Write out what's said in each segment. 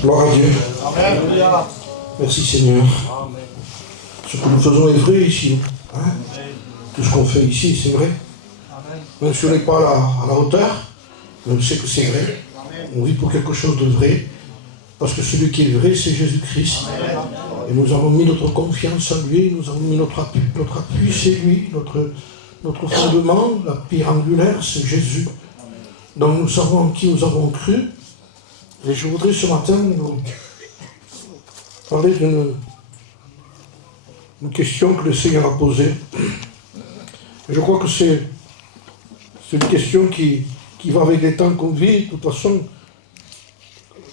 Gloire à Dieu. Amen. Merci Seigneur. Amen. Ce que nous faisons est vrai ici. Hein? Tout ce qu'on fait ici, c'est vrai. Amen. Même si on n'est pas à la hauteur, mais on sait que c'est vrai. Amen. On vit pour quelque chose de vrai. Parce que celui qui est vrai, c'est Jésus-Christ. Et nous avons mis notre confiance en lui, nous avons mis notre appui c'est lui, notre fondement, la pierre angulaire, c'est Jésus. Donc nous savons en qui nous avons cru. Et je voudrais ce matin vous parler d'une question que le Seigneur a posée. Et je crois que c'est une question qui va avec les temps qu'on vit. De toute façon,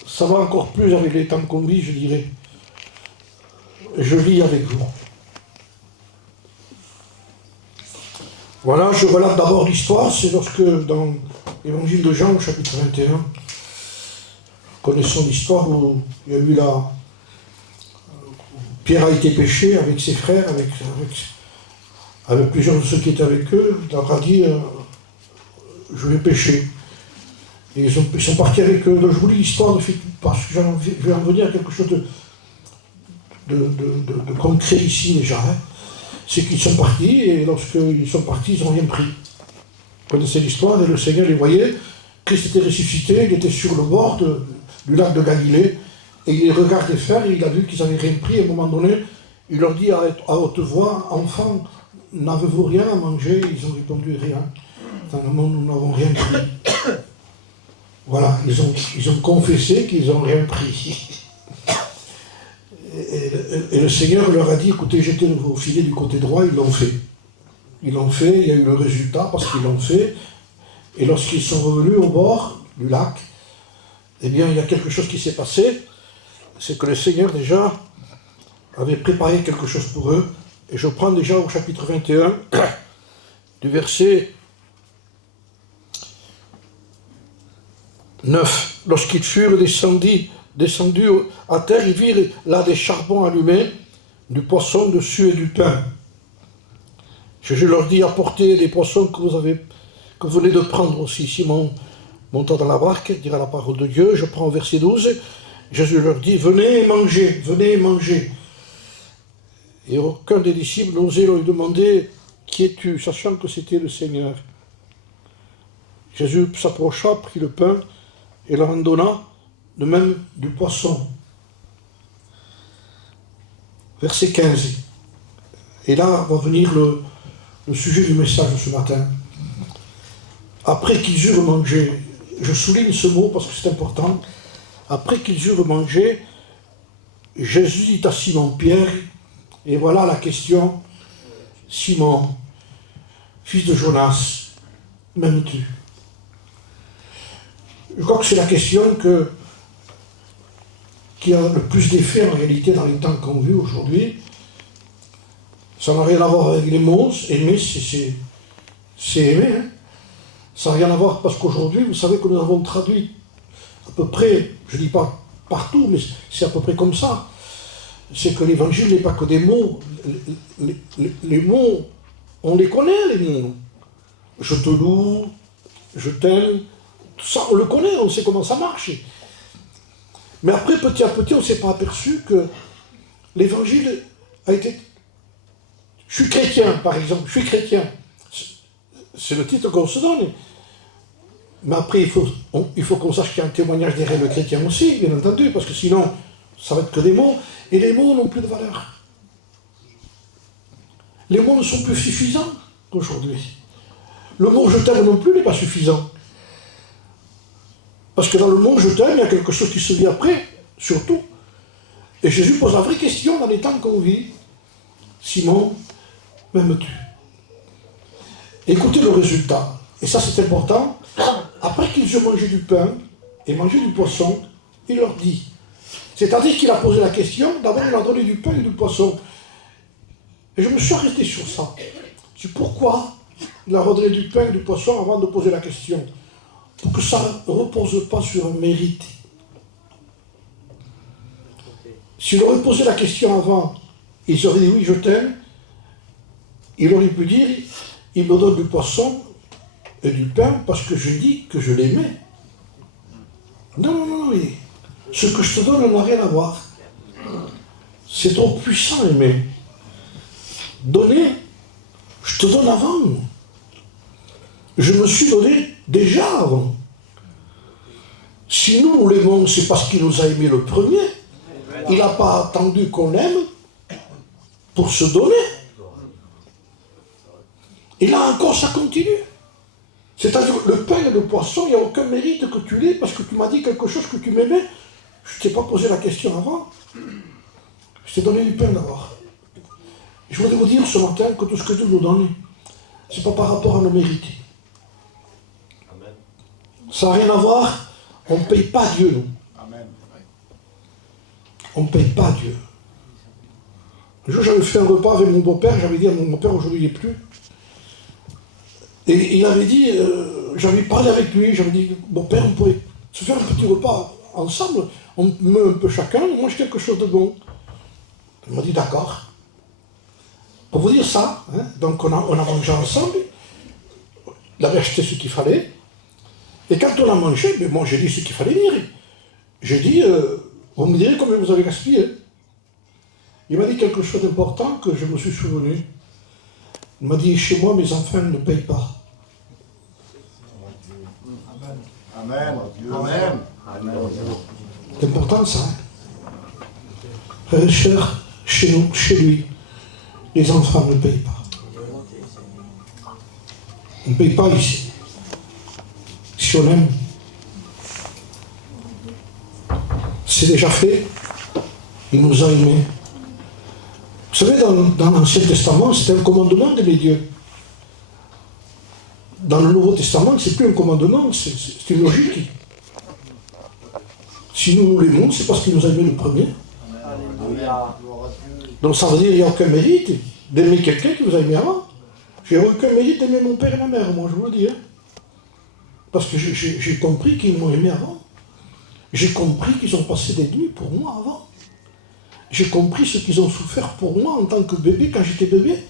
ça va encore plus avec les temps qu'on vit, je dirais. Je lis avec vous. Voilà, je relate d'abord l'histoire. C'est lorsque, dans l'évangile de Jean, au chapitre 21, connaissons l'histoire où il y a eu Pierre a été péché avec ses frères, avec plusieurs de ceux qui étaient avec eux. Il leur a dit je vais pécher. Et ils sont partis avec eux. Donc je vous lis l'histoire parce que je vais en venir à quelque chose de concret ici déjà. Hein. C'est qu'ils sont partis, et lorsqu'ils sont partis, ils n'ont rien pris. Vous connaissez l'histoire, et le Seigneur les voyait. Christ était ressuscité, il était sur le bord du lac de Galilée, et il les regardait faire, et il a vu qu'ils n'avaient rien pris. À un moment donné, il leur dit à haute voix, enfants, n'avez-vous rien à manger? Ils ont répondu rien. Dans le monde, nous n'avons rien pris. Voilà, ils ont confessé qu'ils n'ont rien pris. Et le Seigneur leur a dit, écoutez, jetez vos filets du côté droit, ils l'ont fait. Ils l'ont fait, il y a eu le résultat parce qu'ils l'ont fait. Et lorsqu'ils sont revenus au bord du lac, eh bien, il y a quelque chose qui s'est passé. C'est que le Seigneur, déjà, avait préparé quelque chose pour eux. Et je prends déjà au chapitre 21, du verset 9. Lorsqu'ils furent descendus à terre, ils virent là des charbons allumés, du poisson dessus et du pain. Jésus leur dit, apportez les poissons que vous venez de prendre aussi. Simon monta dans la barque, dira la parole de Dieu. Je prends au verset 12. Jésus leur dit, venez et mangez, venez et mangez. Et aucun des disciples n'osait lui demander, qui es-tu, sachant que c'était le Seigneur. Jésus s'approcha, prit le pain et leur en donna, de même du poisson. Verset 15. Et là va venir le sujet du message de ce matin. Après qu'ils eurent mangé, je souligne ce mot parce que c'est important, après qu'ils eurent mangé, Jésus dit à Simon-Pierre, et voilà la question, Simon, fils de Jonas, m'aimes-tu? Je crois que c'est la question qui a le plus d'effet en réalité dans les temps qu'on vit aujourd'hui. Ça n'a rien à voir avec les mots, aimer, c'est aimer. Hein. Ça n'a rien à voir parce qu'aujourd'hui, vous savez que nous avons traduit à peu près, je ne dis pas partout, mais c'est à peu près comme ça. C'est que l'évangile n'est pas que des mots. Les mots, on les connaît, les mots. Je te loue, je t'aime. Tout ça, on le connaît, on sait comment ça marche. Mais après, petit à petit, on ne s'est pas aperçu que l'évangile a été... Je suis chrétien, par exemple, je suis chrétien. C'est le titre qu'on se donne. Mais après, il faut qu'on sache qu'il y a un témoignage derrière le chrétien aussi, bien entendu, parce que sinon, ça va être que des mots. Et les mots n'ont plus de valeur. Les mots ne sont plus suffisants aujourd'hui. Le mot « je t'aime » non plus n'est pas suffisant. Parce que dans le mot « je t'aime », il y a quelque chose qui se vit après, surtout. Et Jésus pose la vraie question dans les temps qu'on vit. Simon, m'aimes-tu? Écoutez le résultat. Et ça, c'est important. Après qu'ils eurent mangé du pain et mangé du poisson, il leur dit. C'est-à-dire qu'il a posé la question, d'abord il a donné du pain et du poisson. Et je me suis arrêté sur ça. C'est pourquoi il a redonné du pain et du poisson avant de poser la question. Pour que ça ne repose pas sur un mérite. S'il aurait posé la question avant, ils auraient dit oui, je t'aime, il aurait pu dire, il me donne du poisson et du pain parce que je dis que je l'aimais. Non, Ce que je te donne n'a rien à voir. C'est trop puissant, aimer. Donner, je te donne avant. Je me suis donné déjà avant. Si nous l'aimons, c'est parce qu'il nous a aimé le premier. Il n'a pas attendu qu'on l'aime pour se donner. Et là encore, ça continue. C'est-à-dire, le pain et le poisson, il n'y a aucun mérite que tu l'aies parce que tu m'as dit quelque chose que tu m'aimais. Je ne t'ai pas posé la question avant. Je t'ai donné du pain d'abord. Je voudrais vous dire ce matin que tout ce que Dieu nous donne, ce n'est pas par rapport à nos mérites. Ça n'a rien à voir. On ne paye pas Dieu, nous. On ne paye pas Dieu. Un jour, j'avais fait un repas avec mon beau-père. J'avais dit à mon beau-père, aujourd'hui, il n'est plus. Et il avait dit, j'avais parlé avec lui, j'avais dit, beau-père, on pourrait se faire un petit repas ensemble. On met un peu chacun, on mange quelque chose de bon. Il m'a dit, d'accord. Pour vous dire ça, hein, donc on a mangé ensemble. Il avait acheté ce qu'il fallait. Et quand on a mangé, mais moi j'ai dit ce qu'il fallait dire. J'ai dit, vous me direz combien vous avez gaspillé. Il m'a dit quelque chose d'important que je me suis souvenu. Il m'a dit, chez moi, mes enfants ne payent pas. Amen. Amen. C'est important ça. Hein. Frères et sœurs, chez nous, chez lui, les enfants ne payent pas. On ne paye pas ici. Si on aime, c'est déjà fait. Il nous a aimés. Vous savez, dans l'Ancien Testament, c'était un commandement d'aimer Dieu. Dans le Nouveau Testament, c'est plus un commandement, c'est une logique. Si nous l'aimons, c'est parce qu'il nous a aimé le premier. Donc ça veut dire qu'il n'y a aucun mérite d'aimer quelqu'un qui vous a aimé avant. J'ai aucun mérite d'aimer mon père et ma mère, moi je vous le dis. Hein. Parce que j'ai compris qu'ils m'ont aimé avant. J'ai compris qu'ils ont passé des nuits pour moi avant. J'ai compris ce qu'ils ont souffert pour moi en tant que bébé, quand j'étais bébé.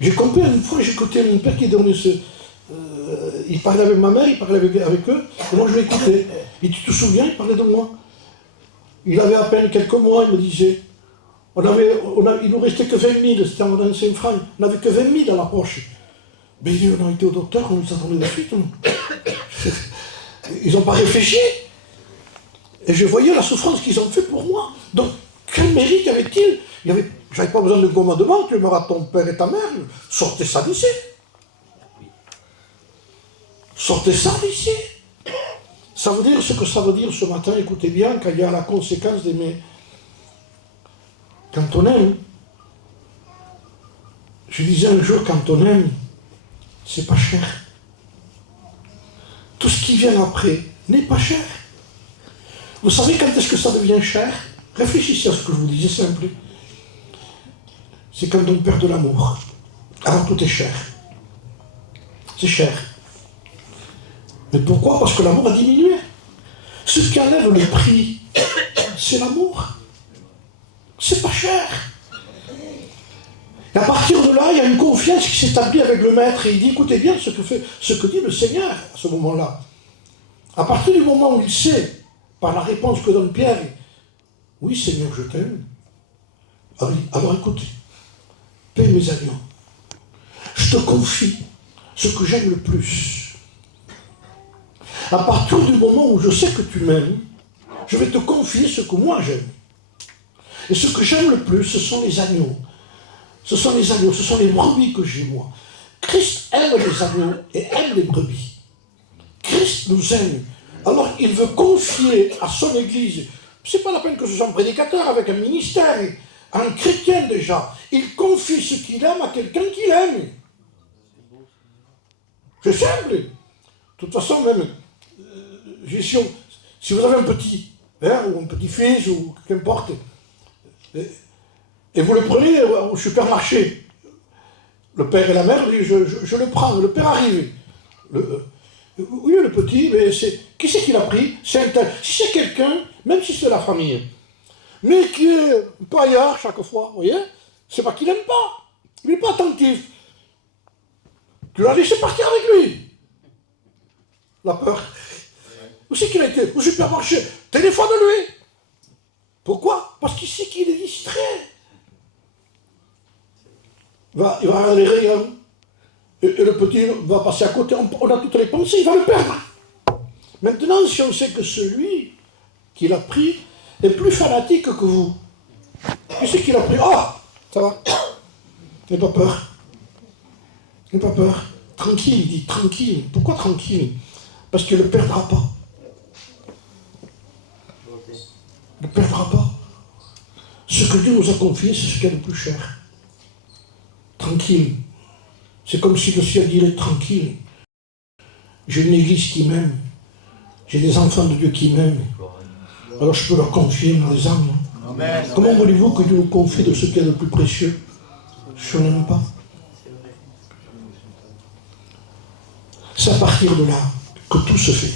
J'ai compris, une fois, j'ai écouté mon père qui donnait il parlait avec ma mère, il parlait avec eux, et moi je l'écoutais. Et tu te souviens, il parlait de moi. Il avait à peine quelques mois, il me disait, il nous restait que 20 000, c'était en ancien franc, on n'avait que 20 000 dans la poche. Mais on a été au docteur, on nous attendait de suite. Ils n'ont pas réfléchi. Et je voyais la souffrance qu'ils ont fait pour moi. Donc, quel mérite avait-il? Je n'avais pas besoin de commandement, tu aimeras ton père et ta mère, sortez ça d'ici. Sortez ça d'ici. Ça veut dire ce que ça veut dire ce matin, écoutez bien, quand il y a la conséquence d'aimer. Quand on aime, je disais un jour, quand on aime, c'est pas cher. Tout ce qui vient après n'est pas cher. Vous savez quand est-ce que ça devient cher? Réfléchissez à ce que je vous disais simple. C'est quand on perd de l'amour. Alors tout est cher. C'est cher. Mais pourquoi? Parce que l'amour a diminué. Ce qui enlève le prix, c'est l'amour. C'est pas cher. Et à partir de là, il y a une confiance qui s'établit avec le maître et il dit, écoutez bien ce que dit le Seigneur à ce moment-là. À partir du moment où il sait, par la réponse que donne Pierre, oui Seigneur, je t'aime. Ah oui, alors écoute, paie mes agneaux. Je te confie ce que j'aime le plus. À partir du moment où je sais que tu m'aimes, je vais te confier ce que moi j'aime. Et ce que j'aime le plus, ce sont les agneaux. Ce sont les agneaux, ce sont les brebis que j'ai moi. Christ aime les agneaux et aime les brebis. Christ nous aime. Alors il veut confier à son Église. C'est pas la peine que je sois un prédicateur avec un ministère, un chrétien déjà. Il confie ce qu'il aime à quelqu'un qu'il aime. C'est simple. De toute façon, même, si vous avez un petit, hein, ou un petit-fils, ou qu'importe, et vous le prenez au supermarché, le père et la mère disent, je le prends, le père arrive. Oui, le petit, mais qui c'est qui l'a pris? Si c'est quelqu'un, même si c'est la famille, mais qui est un peu ailleurs chaque fois, vous voyez, c'est pas qu'il n'aime pas, il n'est pas attentif. Tu l'as laissé partir avec lui. La peur. Où c'est qu'il a été? Au supermarché. Téléphone-lui. Pourquoi? Parce qu'il sait qu'il est distrait. Il va avoir les rayons. Et le petit va passer à côté. On a toutes les pensées, il va le perdre. Maintenant, si on sait que celui qui l'a pris est plus fanatique que vous, qui c'est qui l'a pris? Oh, ça va. N'aie pas peur. N'aie pas peur. Tranquille, il dit tranquille. Pourquoi tranquille? Parce qu'il ne le perdra pas. Il ne le perdra pas. Ce que Dieu nous a confié, c'est ce qu'il y a de plus cher. Tranquille. C'est comme si le ciel dirait tranquille. J'ai une église qui m'aime. J'ai des enfants de Dieu qui m'aiment. Alors je peux leur confier dans les âmes. Amen. Comment voulez-vous que Dieu nous confie de ce qu'il y a de plus précieux si on n'aime pas? C'est à partir de là que tout se fait.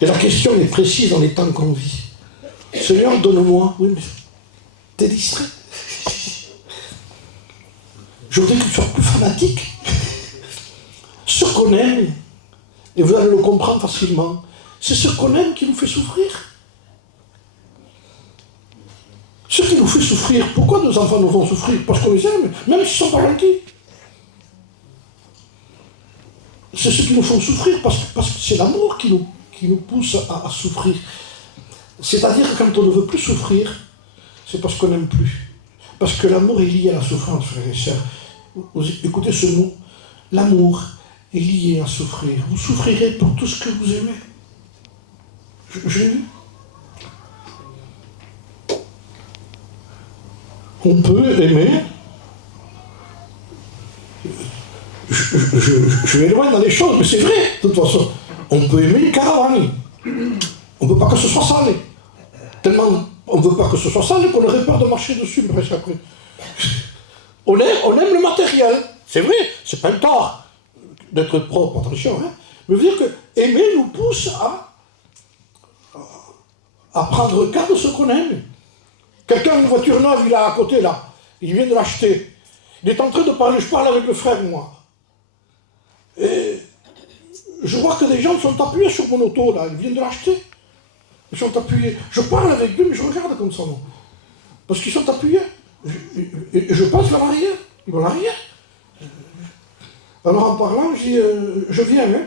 Et la question est précise dans les temps qu'on vit. Seigneur, donne-moi. Oui, mais t'es distrait. Je voudrais que tu sois plus fanatique. Ce qu'on aime, et vous allez le comprendre facilement, c'est ce qu'on aime qui nous fait souffrir. Ce qui nous fait souffrir, pourquoi nos enfants nous font souffrir? Parce qu'on les aime, même s'ils ne sont pas gentils. C'est ce qui nous font souffrir, parce que c'est l'amour qui nous pousse à souffrir. C'est-à-dire que quand on ne veut plus souffrir, c'est parce qu'on n'aime plus. Parce que l'amour est lié à la souffrance, frères et sœurs. Vous écoutez ce mot, l'amour est lié à souffrir. Vous souffrirez pour tout ce que vous aimez. Je l'ai dit. On peut aimer. Je vais loin dans les choses, mais c'est vrai, de toute façon. On peut aimer une caravane. On ne veut pas que ce soit sale. Tellement on ne veut pas que ce soit sale qu'on aurait peur de marcher dessus, presque après. On aime le matériel. C'est vrai, c'est pas un tort d'être propre, attention. Hein. Mais veut dire que aimer nous pousse à prendre garde de ce qu'on aime. Quelqu'un a une voiture neuve, il a à côté là, il vient de l'acheter. Il est en train de parler, je parle avec le frère, moi. Et je vois que des gens sont appuyés sur mon auto là, ils viennent de l'acheter. Ils sont appuyés. Je parle avec eux, mais je regarde comme ça, non. Parce qu'ils sont appuyés. Et je passe vers l'arrière. Ils vont à l'arrière. Alors en parlant, je dis, je viens, hein.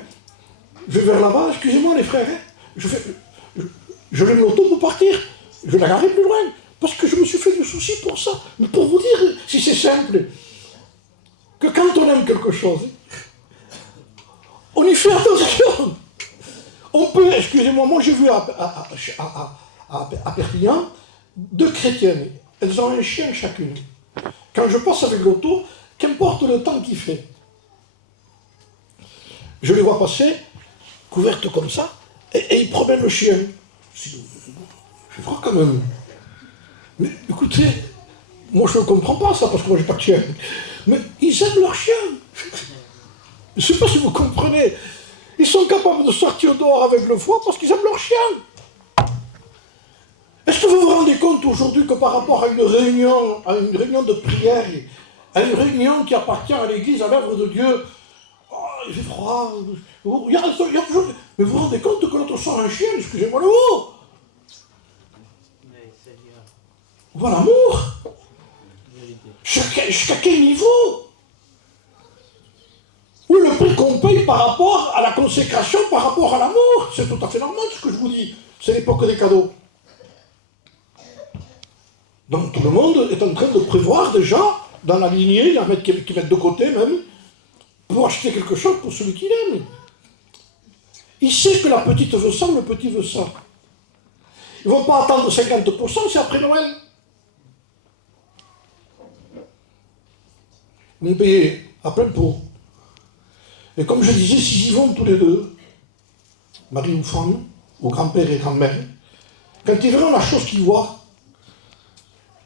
Je vais vers là-bas, excusez-moi les frères, hein. Je lève l'auto pour partir. Je la garde plus loin. Parce que je me suis fait du souci pour ça. Mais pour vous dire, si c'est simple, que quand on aime quelque chose, on y fait attention. On peut, excusez-moi, moi j'ai vu à Perpignan, 2 chrétiennes. Elles ont un chien chacune. Quand je passe avec l'auto, qu'importe le temps qu'il fait, je les vois passer, couvertes comme ça, et ils promènent le chien. Je vois quand même. Mais écoutez, moi je ne comprends pas ça, parce que moi j'ai pas de chien. Mais ils aiment leur chien. Je ne sais pas si vous comprenez. Ils sont capables de sortir dehors avec le foie parce qu'ils aiment leur chien. Est-ce que vous vous rendez compte aujourd'hui que par rapport à une réunion de prière, à une réunion qui appartient à l'Église, à l'œuvre de Dieu, oh, il fait froid, il y a toujours... Mais vous vous rendez compte que l'autre sort un chien, excusez-moi le mot. Voilà l'amour. Jusqu'à quel niveau? Oui, le prix qu'on paye par rapport à la consécration, par rapport à l'amour. C'est tout à fait normal ce que je vous dis. C'est l'époque des cadeaux. Donc tout le monde est en train de prévoir déjà, dans la lignée, qui mettent de côté même, pour acheter quelque chose pour celui qui l'aime. Il sait que la petite veut ça, le petit veut ça. Ils ne vont pas attendre 50%, c'est après Noël. Ils vont payer à plein pot. Et comme je disais, s'ils y vont tous les deux, mari ou femme, ou grand-père et grand-mère, quand ils verront la chose qu'ils voient,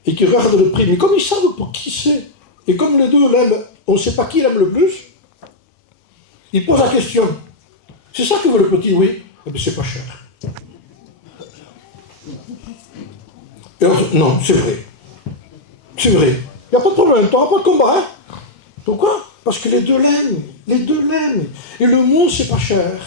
et qu'ils regardent le prix, mais comme ils savent pour qui c'est, et comme les deux l'aiment, on ne sait pas qui l'aime le plus, ils posent la question. C'est ça que veut le petit, oui. Eh bien, c'est pas cher. Et non, c'est vrai. C'est vrai. Il n'y a pas de problème, tu n'auras pas de combat, hein. Pourquoi? Parce que les deux l'aiment. Les deux l'aiment. Et le mot, c'est pas cher.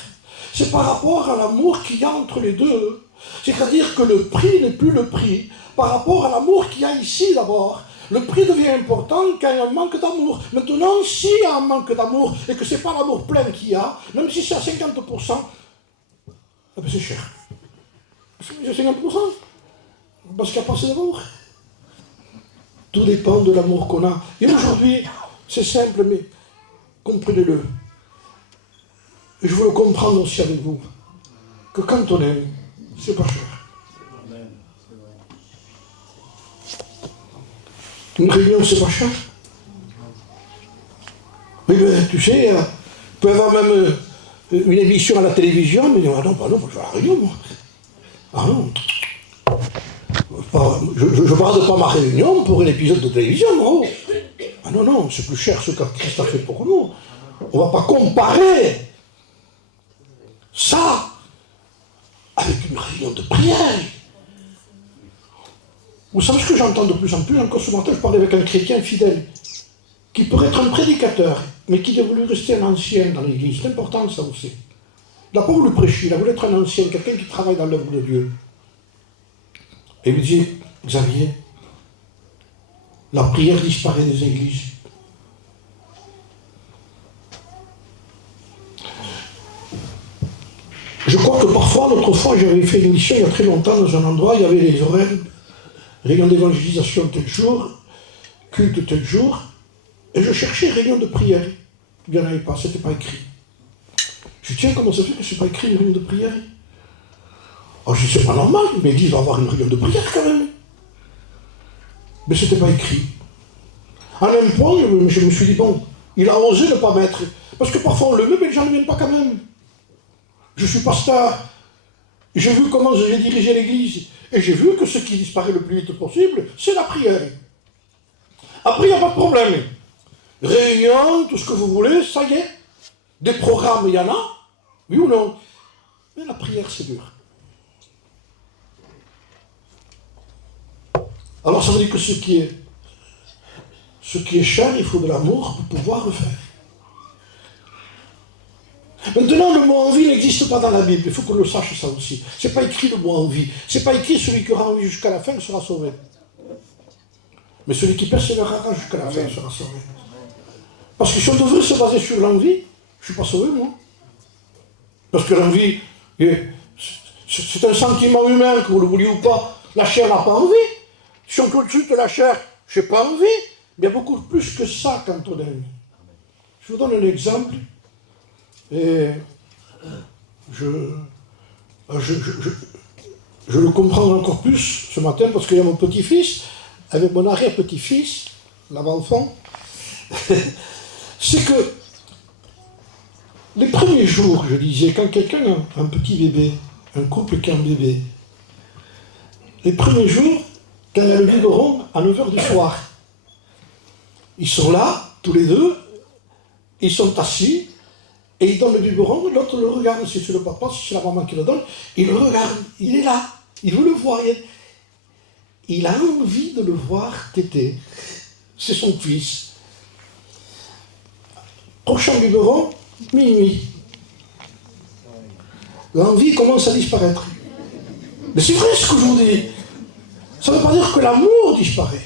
c'est par rapport à l'amour qu'il y a entre les deux. C'est-à-dire que le prix n'est plus le prix par rapport à l'amour qu'il y a ici d'abord. Le prix devient important quand il y a un manque d'amour. Maintenant, s'il y a un manque d'amour et que ce n'est pas l'amour plein qu'il y a, même si c'est à 50%, eh bien c'est cher. C'est 50%. Parce qu'il n'y a pas assez d'amour. Tout dépend de l'amour qu'on a. Et aujourd'hui, c'est simple, mais comprenez-le. Et je veux le comprendre aussi avec vous. Que quand on aime, c'est pas cher. Une réunion, c'est pas cher. Mais ben, tu sais, il peut y avoir même une émission à la télévision, mais ah non, bah non, moi je vais à la réunion, moi. Ah non. Je ne parle pas ma réunion pour un épisode de télévision, non. Ah non, non, c'est plus cher ce que Christ a fait pour nous. On ne va pas comparer ça avec une réunion de prière. Vous savez ce que j'entends de plus en plus? Encore ce matin, je parlais avec un chrétien fidèle, qui pourrait être un prédicateur, mais qui a voulu rester un ancien dans l'église. C'est important ça aussi. Il n'a pas voulu prêcher, il a voulu être un ancien, quelqu'un qui travaille dans l'œuvre de Dieu. Et il me dit, Xavier, la prière disparaît des églises. Je crois que parfois, l'autre fois, j'avais fait une mission il y a très longtemps dans un endroit, il y avait les horaires, réunion d'évangélisation tel jour, culte tel jour, et je cherchais réunion de prière. Il n'y en avait pas, c'était pas écrit. Je dis, tiens, comment ça fait que c'est pas écrit une réunion de prière? Alors je dis, c'est pas normal, mais il va avoir une réunion de prière quand même. Mais c'était pas écrit. À un point, je me suis dit, bon, il a osé ne pas mettre. Parce que parfois on le met, mais les gens ne viennent pas quand même. Je suis pasteur. J'ai vu comment j'ai dirigé l'église. Et j'ai vu que ce qui disparaît le plus vite possible, c'est la prière. Après, il n'y a pas de problème. Réunion, tout ce que vous voulez, ça y est. Des programmes, il y en a. Oui ou non? Mais la prière, c'est dur. Alors ça veut dire que ce qui est cher, il faut de l'amour pour pouvoir le faire. Maintenant, le mot envie n'existe pas dans la Bible. Il faut qu'on le sache ça aussi. C'est pas écrit le mot envie. C'est pas écrit celui qui aura envie jusqu'à la fin sera sauvé. Mais celui qui persévérera jusqu'à la fin sera sauvé. Parce que si on devait se baser sur l'envie, je ne suis pas sauvé, moi. Parce que l'envie, c'est un sentiment humain, que vous le vouliez ou pas. La chair n'a pas envie. Si on consulte la chair, je n'ai pas envie. Mais il y a beaucoup plus que ça quand on aime. Je vous donne un exemple. Et je le comprends encore plus ce matin parce qu'il y a mon petit-fils, avec mon arrière-petit-fils, l'avant-enfant. C'est que les premiers jours, je disais, quand quelqu'un a un petit bébé, un couple qui a un bébé, les premiers jours, quand il y a le biberon à 9h du soir, ils sont là, tous les deux, ils sont assis, et il donne le biberon, l'autre le regarde, si c'est le papa, si c'est la maman qui le donne, il le regarde, il est là, il veut le voir, il a envie de le voir téter. C'est son fils. Prochain biberon, minuit. L'envie commence à disparaître. Mais c'est vrai ce que je vous dis. Ça ne veut pas dire que l'amour disparaît.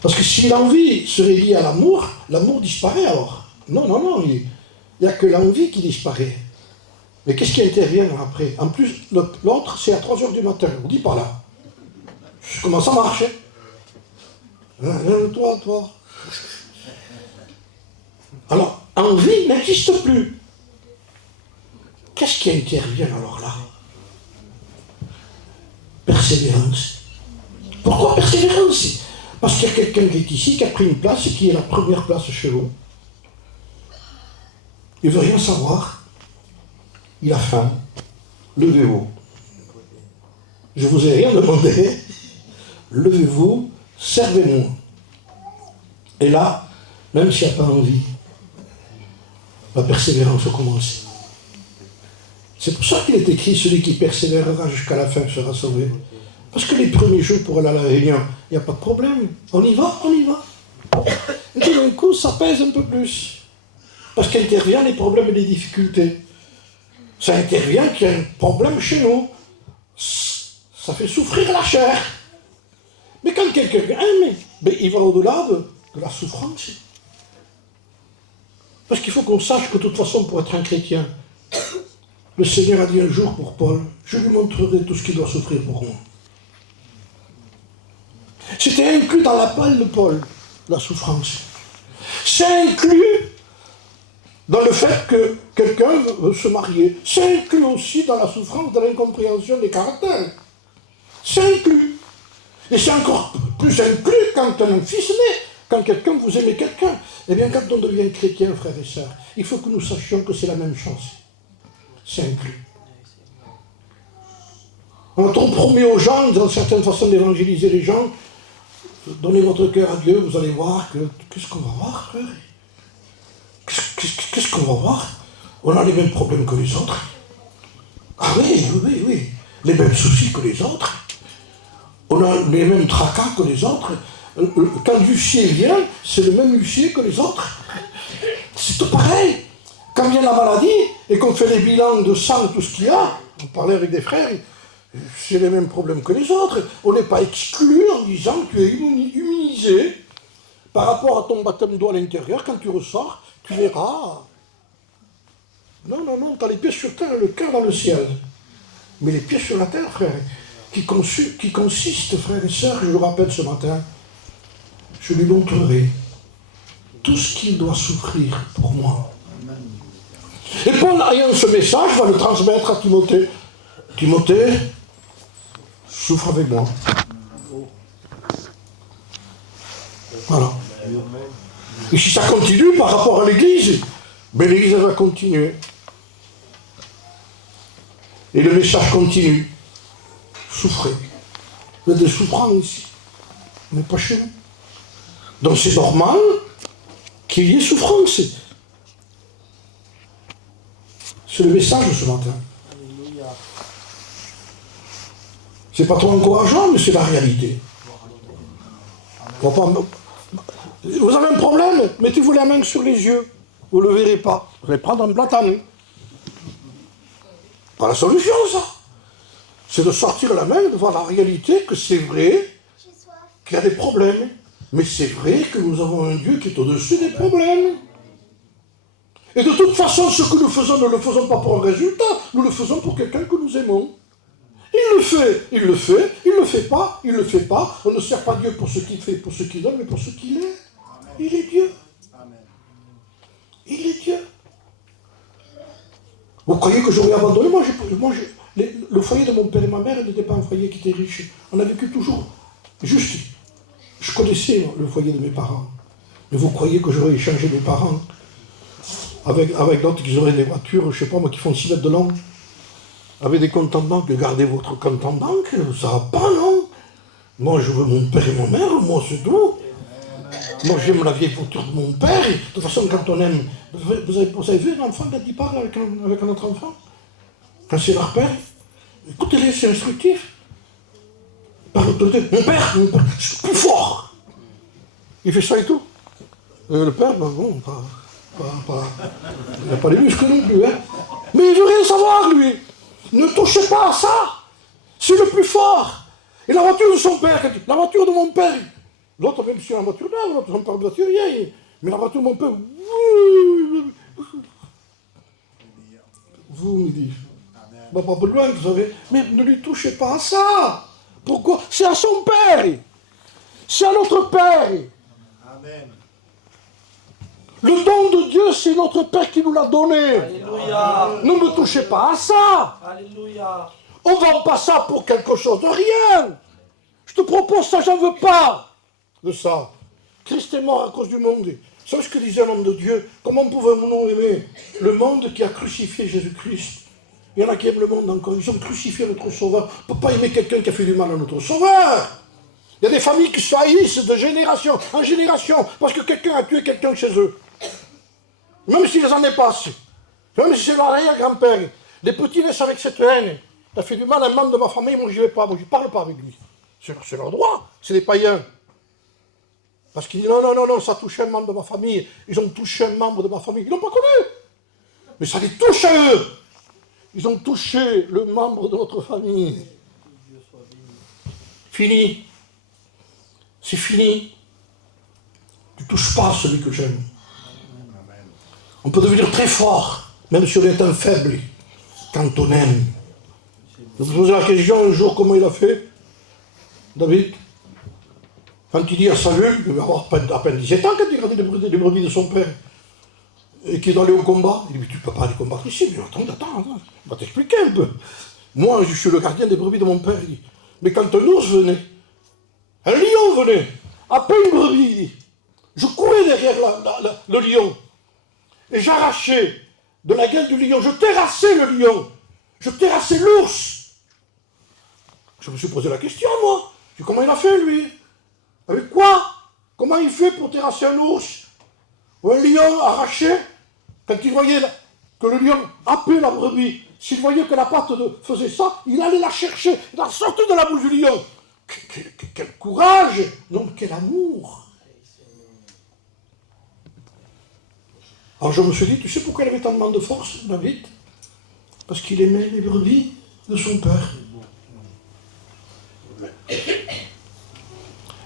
Parce que si l'envie serait liée à l'amour, l'amour disparaît alors. Non, non, non, il n'y a que l'envie qui disparaît. Mais qu'est-ce qui intervient après? En plus, l'autre, c'est à 3h du matin. On dit par là. Comment ça marche? Toi. Alors, envie n'existe plus. Qu'est-ce qui intervient alors là? Persévérance. Pourquoi persévérance? Parce qu'il y a quelqu'un qui est ici, qui a pris une place, qui est la première place chez vous. Il ne veut rien savoir. Il a faim. Levez-vous. Je ne vous ai rien demandé. Levez-vous, servez-moi. Et là, même s'il n'y a pas envie, la persévérance commence. C'est pour ça qu'il est écrit, celui qui persévérera jusqu'à la fin sera sauvé. Parce que les premiers jours pour aller à la réunion, il n'y a pas de problème. On y va. Et puis d'un coup, ça pèse un peu plus. parce qu'intervient les problèmes et les difficultés. Ça intervient qu'il y a un problème chez nous. Ça fait souffrir la chair. Mais quand quelqu'un aime, il va au-delà de la souffrance. Parce qu'il faut qu'on sache que de toute façon, pour être un chrétien, le Seigneur a dit un jour pour Paul, je lui montrerai tout ce qu'il doit souffrir pour moi. C'était inclus dans l'appel de Paul, la souffrance. C'est inclus dans le fait que quelqu'un veut se marier. C'est inclus aussi dans la souffrance de l'incompréhension des caractères. C'est inclus. Et c'est encore plus inclus quand un fils naît, quand quelqu'un vous aimez quelqu'un. Eh bien, quand on devient chrétien, frères et sœurs, il faut que nous sachions que c'est la même chose. C'est inclus. On a trop promis aux gens, dans certaines façons d'évangéliser les gens, donnez votre cœur à Dieu, vous allez voir que... Qu'est-ce qu'on va voir, frère? Qu'est-ce qu'on va voir? On a les mêmes problèmes que les autres. Ah oui, oui, oui. Les mêmes soucis que les autres. On a les mêmes tracas que les autres. Quand l'huissier vient, c'est le même huissier que les autres. C'est tout pareil. Quand vient la maladie et qu'on fait les bilans de sang, tout ce qu'il y a, on parlait avec des frères, c'est les mêmes problèmes que les autres. On n'est pas exclu en disant que tu es immunisé par rapport à ton baptême d'eau à l'intérieur. Quand tu ressors, tu verras. Non, non, non, tu as les pieds sur terre et le cœur dans le ciel. Mais les pieds sur la terre, frère, qui consiste, frères et sœurs, je le rappelle ce matin, je lui montrerai tout ce qu'il doit souffrir pour moi. Et Paul, ayant ce message, va le transmettre à Timothée. Timothée, souffre avec moi. Voilà. Et si ça continue par rapport à l'Église, l'Église va continuer. Et le message continue. Souffrez. Vous êtes des souffrants ici, mais pas chez nous. Donc c'est normal qu'il y ait souffrance. C'est le message de ce matin. C'est pas trop encourageant, mais c'est la réalité. Vous avez un problème, mettez-vous la main sur les yeux. Vous ne le verrez pas. Vous allez prendre un platane. Pas la solution, ça. C'est de sortir la main et de voir la réalité que c'est vrai qu'il y a des problèmes. Mais c'est vrai que nous avons un Dieu qui est au-dessus des problèmes. Et de toute façon, ce que nous faisons, ne le faisons pas pour un résultat. Nous le faisons pour quelqu'un que nous aimons. Il le fait, il le fait, il ne le fait pas, il ne le fait pas. On ne sert pas Dieu pour ce qu'il fait, pour ce qu'il donne, mais pour ce qu'il est. Il est Dieu. Il est Dieu. Vous croyez que j'aurais abandonné? Le foyer de mon père et ma mère n'était pas un foyer qui était riche. On a vécu toujours juste. Je connaissais le foyer de mes parents. Mais vous croyez que j'aurais échangé mes parents avec d'autres qui auraient des voitures, je ne sais pas moi, qui font 6 mètres de long, avec des comptes en banque, de garder votre compte en banque? Ça va pas, non? Moi, je veux mon père et ma mère, moi, c'est tout. Moi, j'aime la vieille voiture de mon père. De toute façon, quand on aime... Vous avez vu un enfant quand il parle avec un autre enfant? Quand c'est leur père? Écoutez-les, c'est instructif. Par l'autorité. Mon père, je suis plus fort. Il fait ça et tout. Le père, bon, il n'a pas les muscles non plus, hein. Mais il veut rien savoir, lui. Ne touchez pas à ça. C'est le plus fort. Et la voiture de son père, la voiture de mon père. L'autre, même si c'est la voiture neuve, l'autre, son père de voiture vieille. Mais la voiture de mon père. Vous me dites. Bah, pas loin, vous savez. Mais ne lui touchez pas à ça. Pourquoi? C'est à son père. C'est à notre père. Amen. Le don de Dieu, c'est notre Père qui nous l'a donné. Alléluia. Ne me touchez pas à ça. Alléluia. On ne vend pas ça pour quelque chose de rien. Je te propose ça, j'en veux pas de ça. Christ est mort à cause du monde. Vous savez ce que disait l'homme de Dieu? Comment pouvons-nous aimer le monde qui a crucifié Jésus-Christ? Il y en a qui aiment le monde encore. Ils ont crucifié notre Sauveur. On ne peut pas aimer quelqu'un qui a fait du mal à notre Sauveur. Il y a des familles qui se haïssent de génération en génération parce que quelqu'un a tué quelqu'un chez eux. Même s'ils en est pas. Même si c'est leur arrière-grand-père. Les petits naissent avec cette haine. T'as fait du mal à un membre de ma famille, moi je n'y vais pas, moi je ne parle pas avec lui. C'est leur droit, c'est des païens. Parce qu'il dit non, ça touche un membre de ma famille. Ils ont touché un membre de ma famille. Ils ne l'ont pas connu. Mais ça les touche à eux. Ils ont touché le membre de notre famille. Fini. C'est fini. Tu ne touches pas celui que j'aime. On peut devenir très fort, même si on est un faible, quand on aime. Je me posais la question un jour comment il a fait, David. Quand il dit à Saül, il va avoir à peine 17 ans quand il gardait les brebis de son père, et qu'il doit aller au combat. Il dit, tu ne peux pas aller combattre ici. Mais attends, on va t'expliquer un peu. Moi, je suis le gardien des brebis de mon père. Il dit, mais quand un ours venait, un lion venait, après une brebis, il dit, je courais derrière le lion, et j'arrachais de la gueule du lion, je terrassais le lion, je terrassais l'ours. Je me suis posé la question, moi. Je dis, comment il a fait, lui? Avec quoi? Comment il fait pour terrasser un ours? Ou un lion arraché? Quand il voyait que le lion happait la brebis, s'il voyait que la patte faisait ça, il allait la chercher, il la sortait de la bouche du lion. Quel courage! Non, quel amour! Alors je me suis dit, tu sais pourquoi il avait tellement de force, David? Parce qu'il aimait les brebis de son père.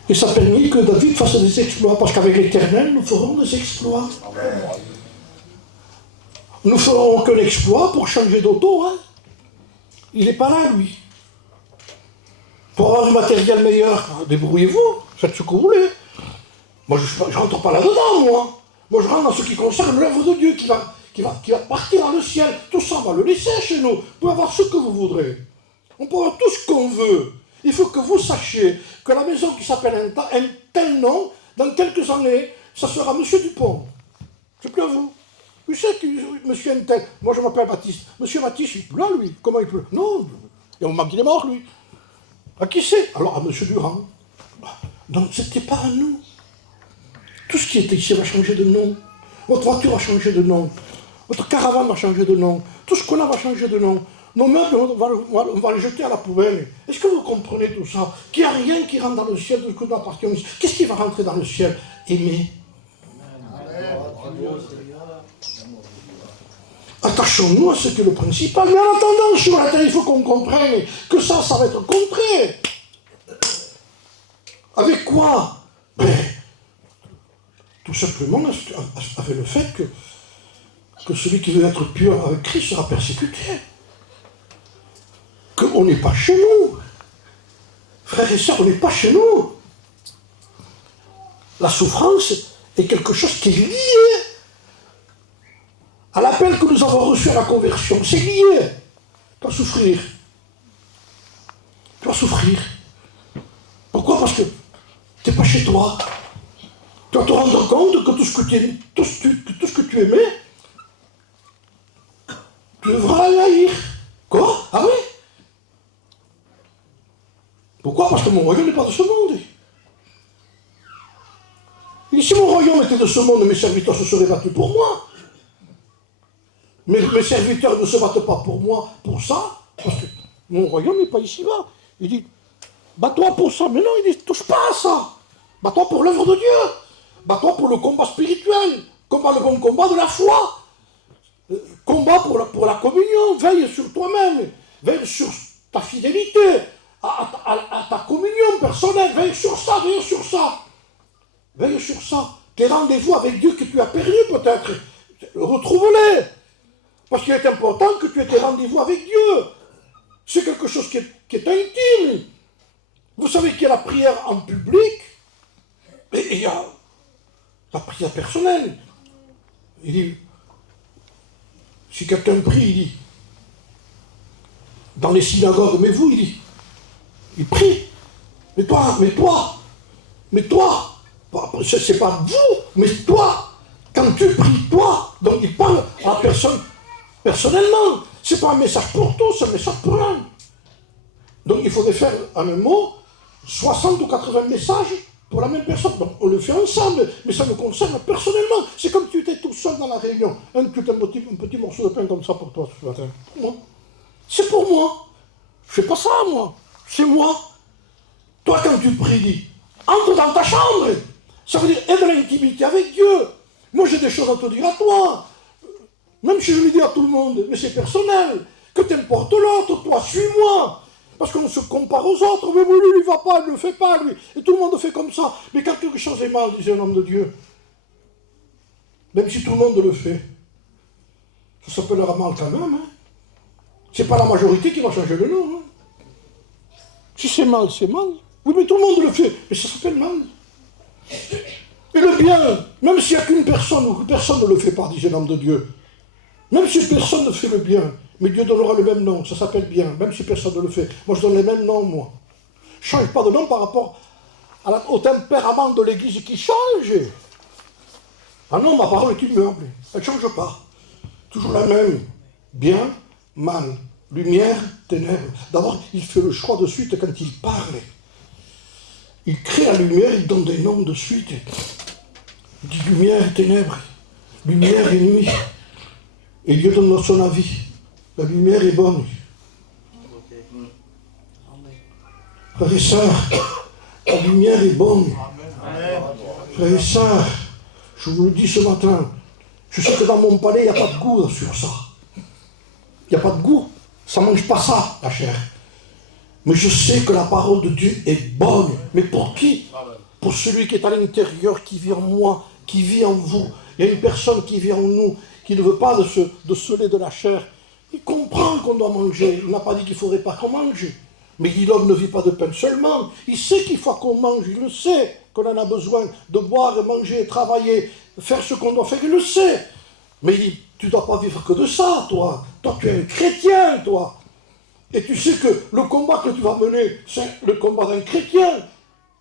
Et ça a permis que David fasse des exploits, parce qu'avec l'Éternel, nous ferons des exploits. Nous ne ferons aucun exploit pour changer d'auto. Hein. Il n'est pas là, lui. Pour avoir du matériel meilleur, débrouillez-vous, faites ce que vous voulez. Moi, je ne rentre pas là-dedans, moi. Moi, je rentre dans ce qui concerne l'œuvre de Dieu qui va partir dans le ciel. Tout ça, on va le laisser chez nous. Vous pouvez avoir ce que vous voudrez. On peut avoir tout ce qu'on veut. Il faut que vous sachiez que la maison qui s'appelle un tel nom, dans quelques années, ça sera Monsieur Dupont. C'est plus à vous. Vous savez que Monsieur un tel, moi je m'appelle Baptiste. Monsieur Baptiste, il est plus là, lui. Comment il peut? Non, il y a un moment qu'il est mort, lui. À qui c'est? Alors à Monsieur Durand. Donc c'était pas à nous. Tout ce qui était ici va changer de nom. Votre voiture va changer de nom. Votre caravane va changer de nom. Tout ce qu'on a va changer de nom. Nos meubles, on va les jeter à la poubelle. Est-ce que vous comprenez tout ça? Qu'il n'y a rien qui rentre dans le ciel de ce que nous appartenons. Qu'est-ce qui va rentrer dans le ciel? Aimer. Attachons-nous à ce qui est le principal. Mais en attendant, sur la terre, il faut qu'on comprenne que ça va être contré. Avec quoi? Tout simplement avec le fait que celui qui veut être pur avec Christ sera persécuté. Qu'on n'est pas chez nous. Frères et sœurs, on n'est pas chez nous. La souffrance est quelque chose qui est lié à l'appel que nous avons reçu à la conversion. C'est lié. Tu vas souffrir. Tu vas souffrir. Pourquoi? Parce que tu n'es pas chez toi. Tu vas te rendre compte que tout ce que tu aimais, tu devras le haïr. Quoi? Ah oui? Pourquoi? Parce que mon royaume n'est pas de ce monde. Il dit, si mon royaume était de ce monde, mes serviteurs se seraient battus pour moi. Mais mes serviteurs ne se battent pas pour moi, pour ça, parce que mon royaume n'est pas ici-bas. Il dit, bats-toi pour ça. Mais non, il dit, touche pas à ça. Bats-toi pour l'œuvre de Dieu. Bats-toi pour le combat spirituel. Combat le bon combat de la foi. Combat pour la communion. Veille sur toi-même. Veille sur ta fidélité. À ta communion personnelle, veille sur ça, veille sur ça. Veille sur ça. Tes rendez-vous avec Dieu que tu as perdus peut-être, retrouve-les. Parce qu'il est important que tu aies tes rendez-vous avec Dieu. C'est quelque chose qui est intime. Vous savez qu'il y a la prière en public et il y a la prière personnelle. Il dit, si quelqu'un prie, il dit, dans les synagogues, mais vous, il dit, il prie. Mais toi, c'est pas vous, mais toi, quand tu pries, toi, donc il parle à la personne personnellement. C'est pas un message pour tous, c'est un message pour un. Donc il faudrait faire, en un mot, 60 ou 80 messages pour la même personne. Donc on le fait ensemble, mais ça me concerne personnellement. C'est comme si tu étais tout seul dans la réunion. Tu as un petit morceau de pain comme ça pour toi ce matin. Pour moi. C'est pour moi. Je fais pas ça, moi. C'est moi. Toi, quand tu pries, dis, entre dans ta chambre. Ça veut dire être dans l'intimité avec Dieu. Moi, j'ai des choses à te dire à toi. Même si je le dis à tout le monde, mais c'est personnel. Que t'importe l'autre, toi, suis-moi. Parce qu'on se compare aux autres. Mais lui, il ne va pas, il ne le fait pas, lui. Et tout le monde fait comme ça. Mais quand quelque chose est mal, disait un homme de Dieu, même si tout le monde le fait, ça s'appellera mal quand même. Hein. C'est pas la majorité qui va changer le nom. Hein. Si c'est mal, c'est mal. Oui, mais tout le monde le fait. Mais ça s'appelle mal. Et le bien, même s'il n'y a qu'une personne ou que personne ne le fait pas, disait l'homme de Dieu, même si personne ne fait le bien, mais Dieu donnera le même nom, ça s'appelle bien, même si personne ne le fait. Moi, je donne les mêmes noms, moi. Je ne change pas de nom par rapport au tempérament de l'Église qui change. Ah non, ma parole est immuable. Elle ne change pas. Toujours la même. Bien, mal. Lumière, ténèbres. D'abord, il fait le choix de suite quand il parle. Il crée la lumière, il donne des noms de suite. Il dit lumière et ténèbres, lumière et nuit. Et Dieu donne son avis. La lumière est bonne. Frères et sœurs, la lumière est bonne. Frères et sœurs, je vous le dis ce matin, je sais que dans mon palais, il n'y a pas de goût sur ça. Il n'y a pas de goût. Ça ne mange pas ça, la chair. Mais je sais que la parole de Dieu est bonne. Mais pour qui? Pour celui qui est à l'intérieur, qui vit en moi, qui vit en vous. Il y a une personne qui vit en nous, qui ne veut pas de ce lait de la chair. Il comprend qu'on doit manger. Il n'a pas dit qu'il ne faudrait pas qu'on mange. Mais il dit l'homme ne vit pas de pain seulement. Il sait qu'il faut qu'on mange. Il le sait qu'on en a besoin de boire, manger, travailler, faire ce qu'on doit faire. Il le sait. Mais il dit, tu ne dois pas vivre que de ça, toi. Toi, tu es un chrétien, toi. Et tu sais que le combat que tu vas mener, c'est le combat d'un chrétien.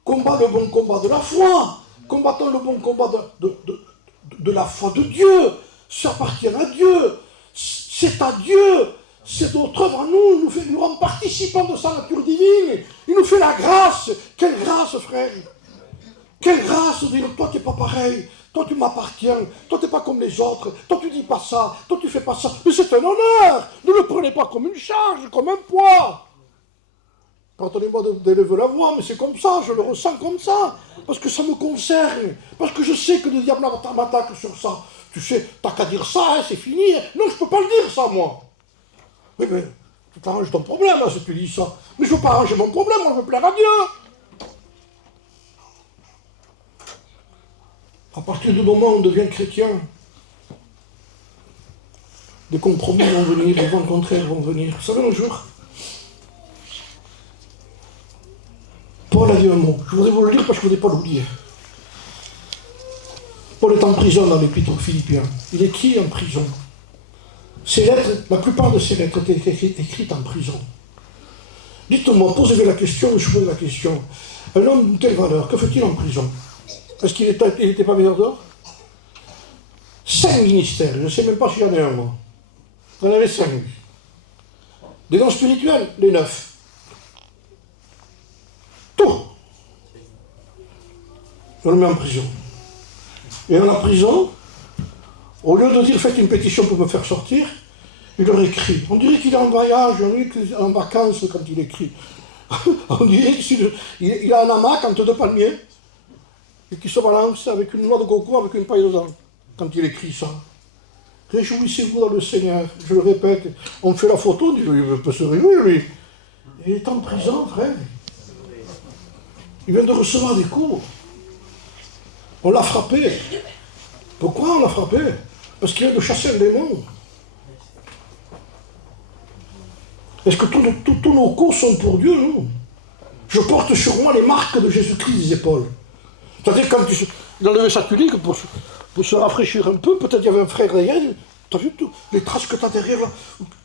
Combat le bon combat de la foi. Combattant le bon combat de la foi de Dieu. Ça appartient à Dieu. C'est à Dieu. C'est notre œuvre à nous. Il nous rend participants de sa nature divine. Il nous fait la grâce. Quelle grâce, frère. Quelle grâce de dire, toi tu n'es pas pareil. Toi tu m'appartiens. Toi tu n'es pas comme les autres. Toi tu dis pas ça. Toi tu fais pas ça. Mais c'est un honneur. Ne le prenez pas comme une charge, comme un poids. Pardonnez-moi d'élever la voix, mais c'est comme ça, je le ressens comme ça. Parce que ça me concerne. Parce que je sais que le diable m'attaque sur ça. Tu sais, t'as qu'à dire ça, hein, c'est fini. Non, je ne peux pas le dire ça, moi. Oui, mais tu t'arranges ton problème, là, si tu dis ça. Mais je ne veux pas arranger mon problème, on veut plaire à Dieu. À partir du moment où on devient chrétien, des compromis vont venir, des vents contraires vont venir. Vous savez, un jour, Paul a dit un mot. Je voudrais vous le lire parce que je ne voudrais pas l'oublier. Paul est en prison dans l'Épître aux Philippiens. Il écrit en prison. Ces lettres, la plupart de ces lettres étaient écrites en prison. Dites-moi, posez-vous la question, je pose la question. Un homme de telle valeur, que fait-il en prison? Est-ce qu'il n'était pas meilleur dehors? 5 ministères, je ne sais même pas s'il y en a un, moi. Il y en avait 5. Des dons spirituels, les 9. Tout. On le met en prison. Et dans la prison, au lieu de dire faites une pétition pour me faire sortir, il leur écrit. On dirait qu'il est en voyage, on dirait qu'il est en vacances quand il écrit. On dirait qu'il a un hamac entre 2 palmiers et qu'il se balance avec une noix de coco avec une paille dedans quand il écrit ça. Réjouissez-vous dans le Seigneur. Je le répète, on fait la photo, on dit il peut se réjouir lui. Il est en prison, frère. Il vient de recevoir des coups. On l'a frappé. Pourquoi on l'a frappé? Parce qu'il vient de chasser un démon. Est-ce que tous nos coups sont pour Dieu? Non. Je porte sur moi les marques de Jésus-Christ, disait Paul. C'est-à-dire quand il enlevait sa tunique pour se rafraîchir un peu, peut-être il y avait un frère derrière, t'as vu tout, les traces que t'as derrière là?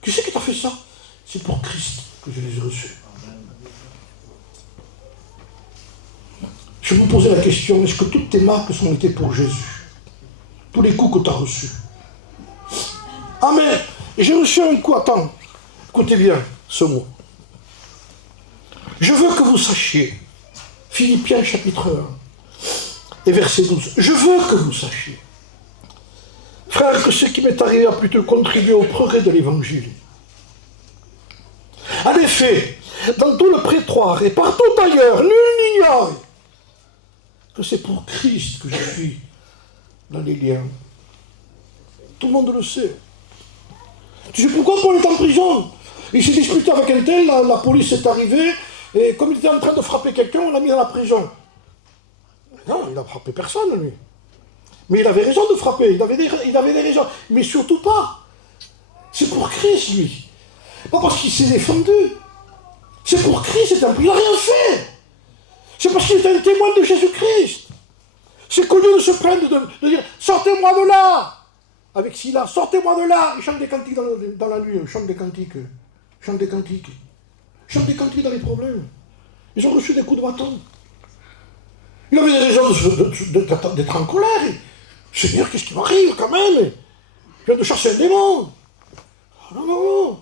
Qui c'est qui t'a fait ça? C'est pour Christ que je les ai reçus. Je me posais la question, est-ce que toutes tes marques sont été pour Jésus? Tous les coups que tu as reçus. Amen. Et j'ai reçu un coup, attends, écoutez bien ce mot. Je veux que vous sachiez, Philippiens chapitre 1 et verset 12, je veux que vous sachiez, frère, que ce qui m'est arrivé a plutôt contribué au progrès de l'évangile. En effet, dans tout le prétoire et partout ailleurs, nul n'ignore que c'est pour Christ que je suis dans les liens. Tout le monde le sait. Tu sais pourquoi Paul est en prison? Il s'est disputé avec un tel, la police est arrivée, et comme il était en train de frapper quelqu'un, on l'a mis dans la prison. Non, il n'a frappé personne, lui. Mais il avait raison de frapper, il avait des raisons. Mais surtout pas. C'est pour Christ, lui. Pas parce qu'il s'est défendu. C'est pour Christ, il n'a rien fait. C'est parce qu'il est un témoin de Jésus-Christ. C'est qu'au lieu de se plaindre, de dire « Sortez-moi de là !» Avec Silas, « Sortez-moi de là !» Il chante des cantiques dans la nuit, il chante des cantiques. Chante des cantiques. Chante des cantiques dans les problèmes. Ils ont reçu des coups de bâton. Il avait des raisons d'être en colère. Seigneur, qu'est-ce qui m'arrive quand même? Je viens de chasser un démon. Non, non, non.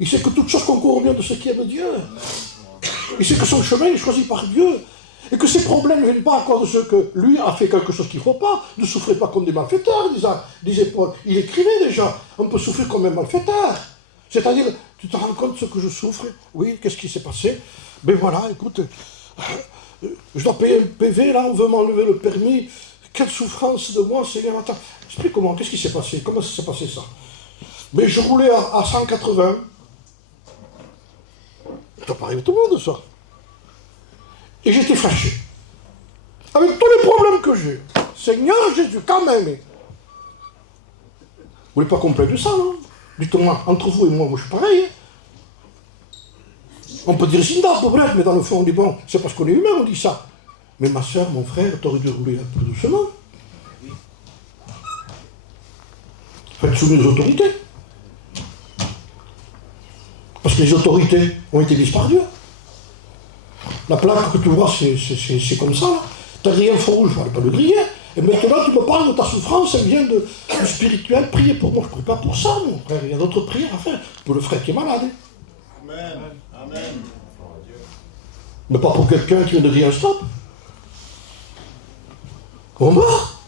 Il sait que toute chose concourt au bien de ceux qui aiment Dieu. Il sait que son chemin est choisi par Dieu. Et que ses problèmes ne viennent pas à cause de ce que lui a fait quelque chose qu'il ne faut pas. Ne souffrez pas comme des malfaiteurs, disait Paul. Il écrivait déjà. On peut souffrir comme un malfaiteur. C'est-à-dire, tu te rends compte de ce que je souffre? Oui, qu'est-ce qui s'est passé? Ben voilà, écoute, je dois payer un PV, là, on veut m'enlever le permis. Quelle souffrance de moi, Seigneur. Attends, explique-moi, qu'est-ce qui s'est passé? Comment ça s'est passé ça? Mais je roulais à 180. Ça peut arriver tout le monde, ça. Et j'étais fâché. Avec tous les problèmes que j'ai. Seigneur Jésus, quand même. Vous voulez pas qu'on plaide de ça, non? Dites-moi, entre vous et moi, je suis pareil. On peut dire Zinda, pauvre, mais dans le fond, on dit bon, c'est parce qu'on est humain, on dit ça. Mais ma soeur, mon frère, t'aurais dû rouler un peu doucement. Faites soumis aux autorités. Parce que les autorités ont été mises par Dieu. La plaque que tu vois, c'est comme ça, là. T'as grillé un feu rouge, je ne vais pas le griller. Et maintenant, tu me parles de ta souffrance, elle vient du spirituel, priez pour moi. Je ne prie pas pour ça, mon frère. Il y a d'autres prières à faire. Pour le frère qui est malade. Amen. Amen. Mais pas pour quelqu'un qui vient de dire un stop. On meurt.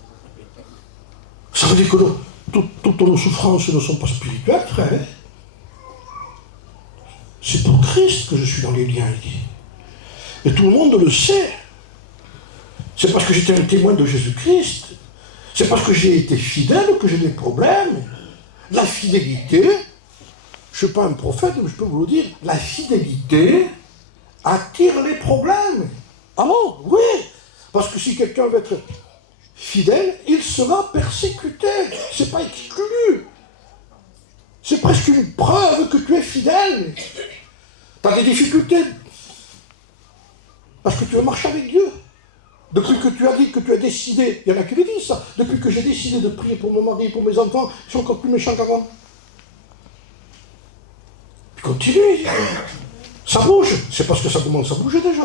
Ça veut dire que toutes nos souffrances ne sont pas spirituelles, frère. C'est pour Christ que je suis dans les liens, il dit. Et tout le monde le sait. C'est parce que j'étais un témoin de Jésus-Christ. C'est parce que j'ai été fidèle que j'ai des problèmes. La fidélité, je ne suis pas un prophète, mais je peux vous le dire, la fidélité attire les problèmes. Ah bon? Oui. Parce que si quelqu'un veut être fidèle, il sera persécuté. C'est pas exclu. C'est presque une preuve que tu es fidèle. Tu as des difficultés. Parce que tu veux marcher avec Dieu. Depuis que tu as dit, que tu as décidé, il y en a qui le disent ça, depuis que j'ai décidé de prier pour mon mari et pour mes enfants, ils sont encore plus méchants qu'avant. Puis continue. Ça bouge. C'est parce que ça commence à bouger déjà.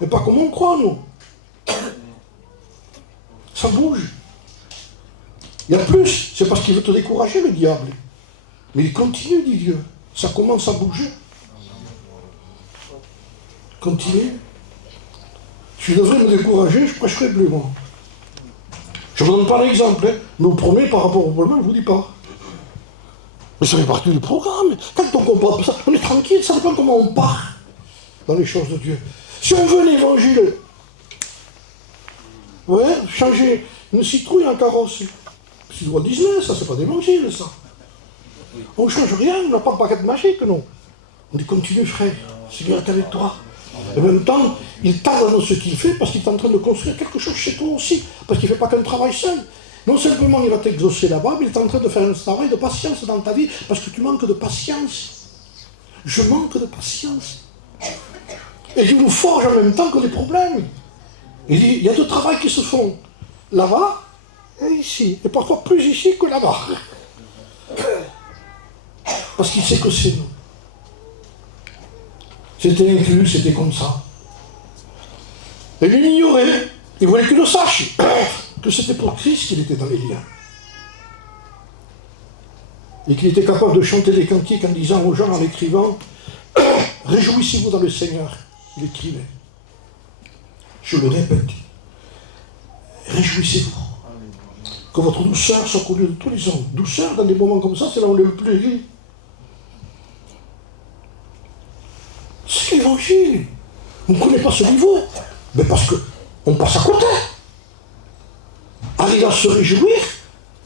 Mais pas comme on croit, nous. Ça bouge. Il y a plus. C'est parce qu'il veut te décourager, le diable. Mais il continue, dit Dieu. Ça commence à bouger. Continue. Si je devrais me décourager, je ne prêcherai plus, moi. Je ne vous donne pas l'exemple, hein, mais vous promet par rapport au problème, je ne vous dis pas. Mais ça fait partie du programme. Quand on comprend ça, on est tranquille, ça dépend comment on part dans les choses de Dieu. Si on veut l'évangile, ouais, changer une citrouille en carrosse, c'est loi Disney, ça, c'est pas d'évangile, ça. On ne change rien, on n'a pas de baguette magique, non. On dit continue, frère, Seigneur est avec toi. En même temps, il tarde dans ce qu'il fait parce qu'il est en train de construire quelque chose chez toi aussi. Parce qu'il ne fait pas qu'un travail seul. Non seulement il va t'exaucer là-bas, mais il est en train de faire un travail de patience dans ta vie parce que tu manques de patience. Je manque de patience. Et il nous forge en même temps que les problèmes. Il dit, il y a deux travails qui se font là-bas et ici. Et parfois plus ici que là-bas. Parce qu'il sait que c'est nous. C'était inclus, c'était comme ça. Et il ignorait. Il voulait que nous sachions que c'était pour Christ qu'il était dans les liens. Et qu'il était capable de chanter des cantiques en disant aux gens, en écrivant, « Réjouissez-vous dans le Seigneur ». Il écrivait. Je le répète. Réjouissez-vous. Que votre douceur soit connue de tous les hommes. Douceur, dans des moments comme ça, c'est là où on est le plus aiguë. C'est l'évangile. On ne connaît pas ce niveau. Mais parce qu'on passe à côté. Arrive à se réjouir,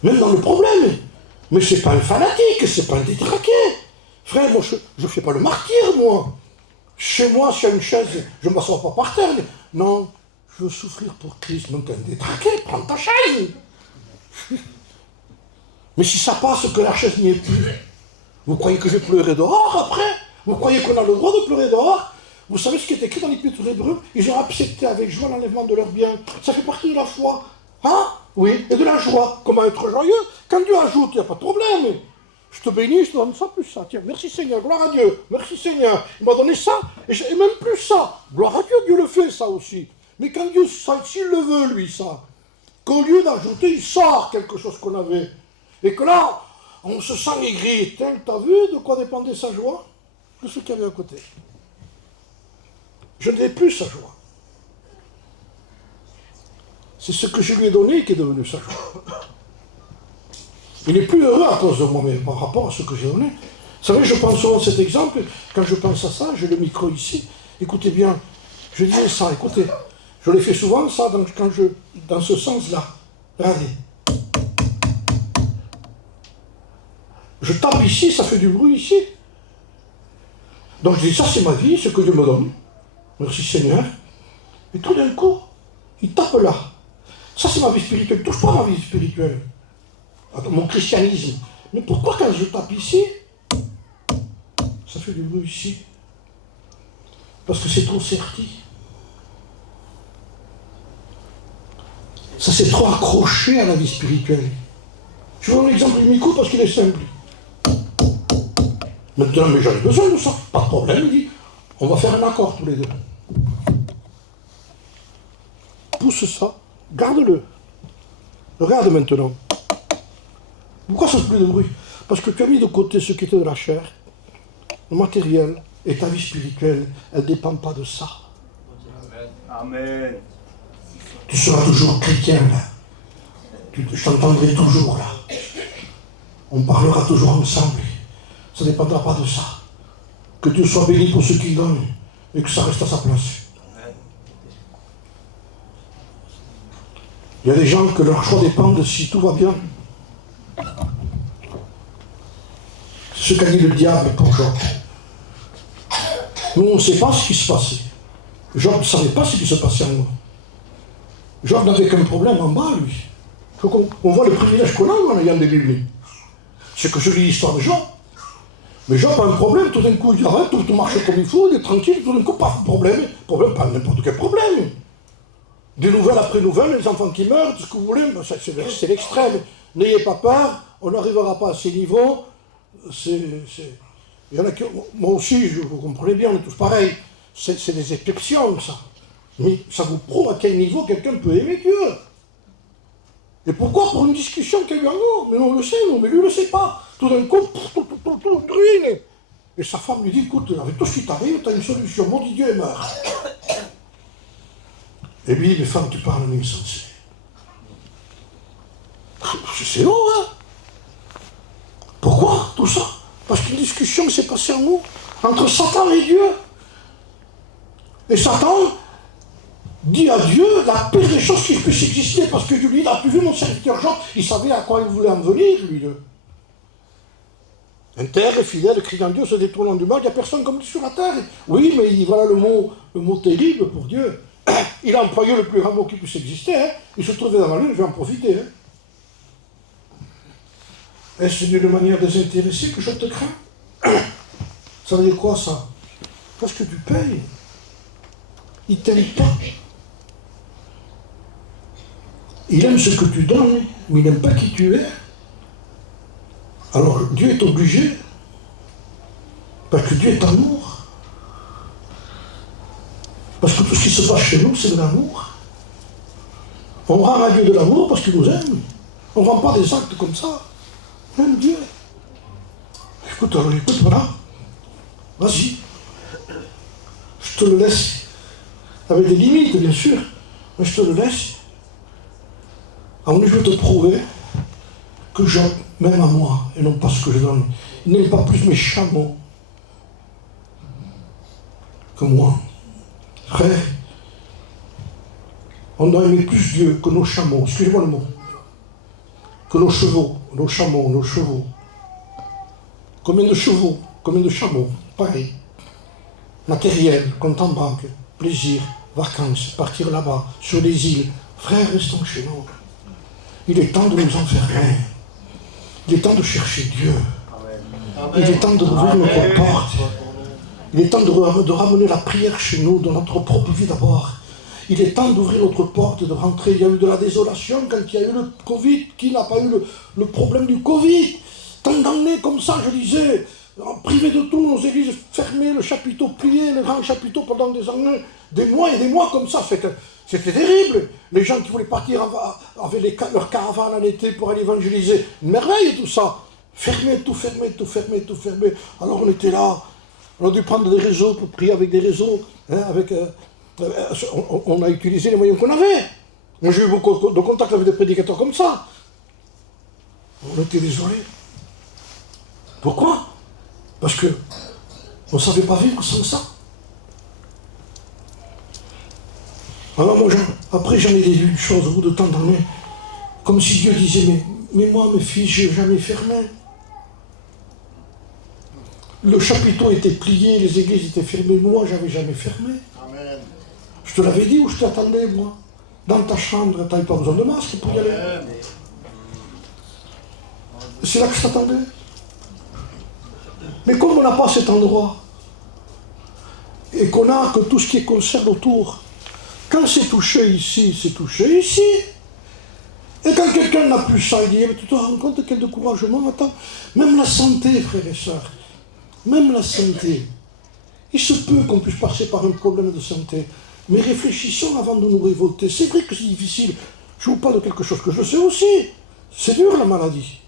même dans le problème. Mais c'est pas un fanatique, c'est pas un détraqué. Frère, moi, je ne fais pas le martyr, moi. Chez moi, s'il y a une chaise, je ne m'assois pas par terre. Non, je veux souffrir pour Christ. Donc, un détraqué, prends ta chaise. Mais si ça passe que la chaise n'y est plus, vous croyez que je vais pleurer dehors après? Vous croyez qu'on a le droit de pleurer dehors? Vous savez ce qui est écrit dans l'Épître aux Hébreux? Ils ont accepté avec joie l'enlèvement de leurs biens. Ça fait partie de la foi. Hein? Oui, et de la joie. Comment être joyeux? Quand Dieu ajoute, il n'y a pas de problème. Je te bénis, je te donne ça plus ça. Tiens, merci Seigneur, gloire à Dieu. Merci Seigneur. Il m'a donné ça, et même plus ça. Gloire à Dieu, Dieu le fait, ça aussi. Mais quand Dieu, s'il le veut, lui, ça, qu'au lieu d'ajouter, il sort quelque chose qu'on avait. Et que là, on se sent aigri. Tiens, t'as vu de quoi dépendait sa joie? De ce qu'il y avait à côté. Je n'ai plus sa joie. C'est ce que je lui ai donné qui est devenu sa joie. Il n'est plus heureux à cause de moi, mais par rapport à ce que j'ai donné. Vous savez, je prends souvent cet exemple. Quand je pense à ça, j'ai le micro ici. Écoutez bien, je disais ça, écoutez. Je l'ai fait souvent, ça, dans ce sens-là. Regardez. Je tape ici, ça fait du bruit ici. Donc je dis, ça c'est ma vie, ce que Dieu me donne. Merci Seigneur. Et tout d'un coup, il tape là. Ça c'est ma vie spirituelle. Touche pas à ma vie spirituelle. Mon christianisme. Mais pourquoi quand je tape ici, ça fait du bruit ici? Parce que c'est trop serti. Ça s'est trop accroché à la vie spirituelle. Je vous donne l'exemple du micro parce qu'il est simple. Maintenant, mais j'en ai besoin de ça. Pas de problème, il dit. On va faire un accord tous les deux. Pousse ça, garde-le. Regarde maintenant. Pourquoi ça ne fait plus de bruit? Parce que tu as mis de côté ce qui était de la chair, le matériel, et ta vie spirituelle, elle ne dépend pas de ça. Amen. Tu seras toujours chrétien, là. Je t'entendrai toujours, là. On parlera toujours ensemble. Ça ne dépendra pas de ça. Que Dieu soit béni pour ce qu'il donne, et que ça reste à sa place. Il y a des gens que leur choix dépend de si tout va bien. C'est ce qu'a dit le diable pour Job. Nous, on ne sait pas ce qui se passait. Job ne savait pas ce qui se passait en nous. Job n'avait qu'un problème en bas, lui. On voit le privilège qu'on a en ayant des Bibles. C'est que je lis l'histoire de Job. Mais Job a un problème, tout d'un coup il arrête, tout marche comme il faut, il est tranquille, tout d'un coup, pas de problème. Problème, pas n'importe quel problème. Des nouvelles après nouvelles, les enfants qui meurent, tout ce que vous voulez, c'est l'extrême. N'ayez pas peur, on n'arrivera pas à ces niveaux. Il y en a qui, moi aussi, vous comprenez bien, on est tous pareils. C'est des exceptions, ça. Mais ça vous prouve à quel niveau quelqu'un peut aimer Dieu. Et pourquoi? Pour une discussion qu'il y a eu en nous. Mais on le sait, nous, mais lui ne le sait pas. Tout d'un coup, tout ruine. Et sa femme lui dit, écoute, avec tout ce qui t'arrive, tu as une solution, maudit Dieu et meurt. Et lui, les femmes, tu parles en insensé. C'est long, hein? Pourquoi tout ça? Parce qu'une discussion s'est passée en nous, entre Satan et Dieu. Et Satan dit à Dieu la pire des choses qui puissent exister, parce que Dieu lui dit, as-tu vu mon serviteur Job? Il savait à quoi il voulait en venir, lui. Intègre et fidèle, criant Dieu, se détournant du mal, il n'y a personne comme lui sur la terre. Oui, mais voilà le mot terrible pour Dieu. Il a employé le plus grand mot qui puisse exister. Hein. Il se trouvait dans la lune, je vais en profiter. Hein. Est-ce d'une manière désintéressée que je te crains? Ça veut dire quoi, ça? Parce que tu payes. Il ne t'aime pas. Il aime ce que tu donnes, mais il n'aime pas qui tu es. Alors Dieu est obligé, parce que Dieu est amour. Parce que tout ce qui se passe chez nous, c'est de l'amour. On rend à Dieu de l'amour parce qu'il nous aime. On ne rend pas des actes comme ça. Même Dieu. Écoute, voilà. Vas-y. Je te le laisse. Avec des limites, bien sûr. Mais je te le laisse. Alors, je veux te prouver que Job m'aime à moi et non pas ce que je donne. Il n'aime pas plus mes chameaux que moi. Frère, On doit aimer plus Dieu que nos chameaux, excusez-moi le mot, que nos chevaux, nos chameaux, nos chevaux. Combien de chevaux, combien de chameaux, pareil. Matériel, compte en banque, plaisir, vacances, partir là-bas, sur les îles. Frères, restons chez nous. Il est temps de nous enfermer. Il est temps de chercher Dieu. Il est temps d'ouvrir notre porte. Il est temps de ramener la prière chez nous, dans notre propre vie d'abord. Il est temps d'ouvrir notre porte, de rentrer. Il y a eu de la désolation quand il y a eu le Covid. Qui n'a pas eu le problème du Covid? Tant d'années comme ça, je disais, privés de tout, nos églises fermées, le chapiteau plié, le grand chapiteau pendant des années, des mois et des mois comme ça. C'était terrible. Les gens qui voulaient partir avaient leurs caravanes en été pour aller évangéliser. Une merveille tout ça. Fermé, tout fermé, tout fermé, tout fermé. Alors on était là. On a dû prendre des réseaux pour prier avec des réseaux. Hein, on a utilisé les moyens qu'on avait. Moi j'ai eu beaucoup de contacts avec des prédicateurs comme ça. On était désolés. Pourquoi? Parce que on ne savait pas vivre sans ça. Alors moi, après j'en ai vu une chose au bout de tant d'années, comme si Dieu disait, mais moi mes fils, je n'ai jamais fermé. Le chapiteau était plié, les églises étaient fermées, moi j'avais jamais fermé. Amen. Je te l'avais dit où je t'attendais, moi. Dans ta chambre, tu n'avais pas besoin de masque pour y aller. C'est là que je t'attendais. Mais comme on n'a pas cet endroit, et qu'on n'a que tout ce qui concerne autour, quand c'est touché ici, c'est touché ici. Et quand quelqu'un n'a plus ça, il dit, mais tu te rends compte quel découragement, attends, même la santé, frères et sœurs, même la santé, il se peut qu'on puisse passer par un problème de santé, mais réfléchissons avant de nous révolter. C'est vrai que c'est difficile, je vous parle de quelque chose que je sais aussi, c'est dur la maladie.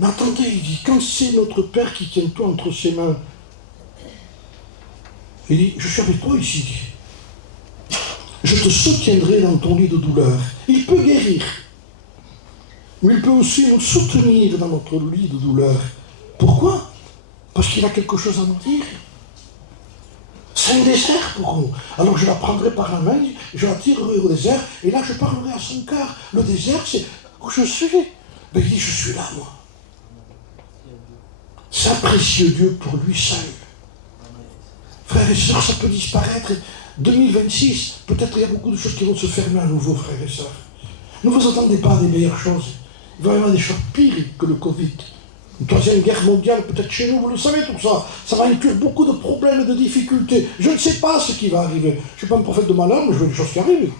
Mais attendez, il dit, quand c'est notre Père qui tient tout entre ses mains, il dit, je suis avec toi ici, il dit. Je te soutiendrai dans ton lit de douleur. Il peut guérir, mais il peut aussi nous soutenir dans notre lit de douleur. Pourquoi? Parce qu'il a quelque chose à nous dire. C'est un désert pour nous. Alors je la prendrai par la main, je la tirerai au désert, et là je parlerai à son cœur. Le désert, c'est où je suis. Ben, il dit, je suis là, moi. C'est un précieux Dieu pour lui seul. Frères et sœurs, ça peut disparaître. 2026, peut-être il y a beaucoup de choses qui vont se fermer à nouveau, frères et sœurs. Ne vous attendez pas à des meilleures choses. Il va y avoir des choses pires que le Covid. Une troisième guerre mondiale, peut-être chez nous, vous le savez tout ça. Ça va inclure beaucoup de problèmes et de difficultés. Je ne sais pas ce qui va arriver. Je ne suis pas un prophète de malheur, mais je vois des choses qui arrivent.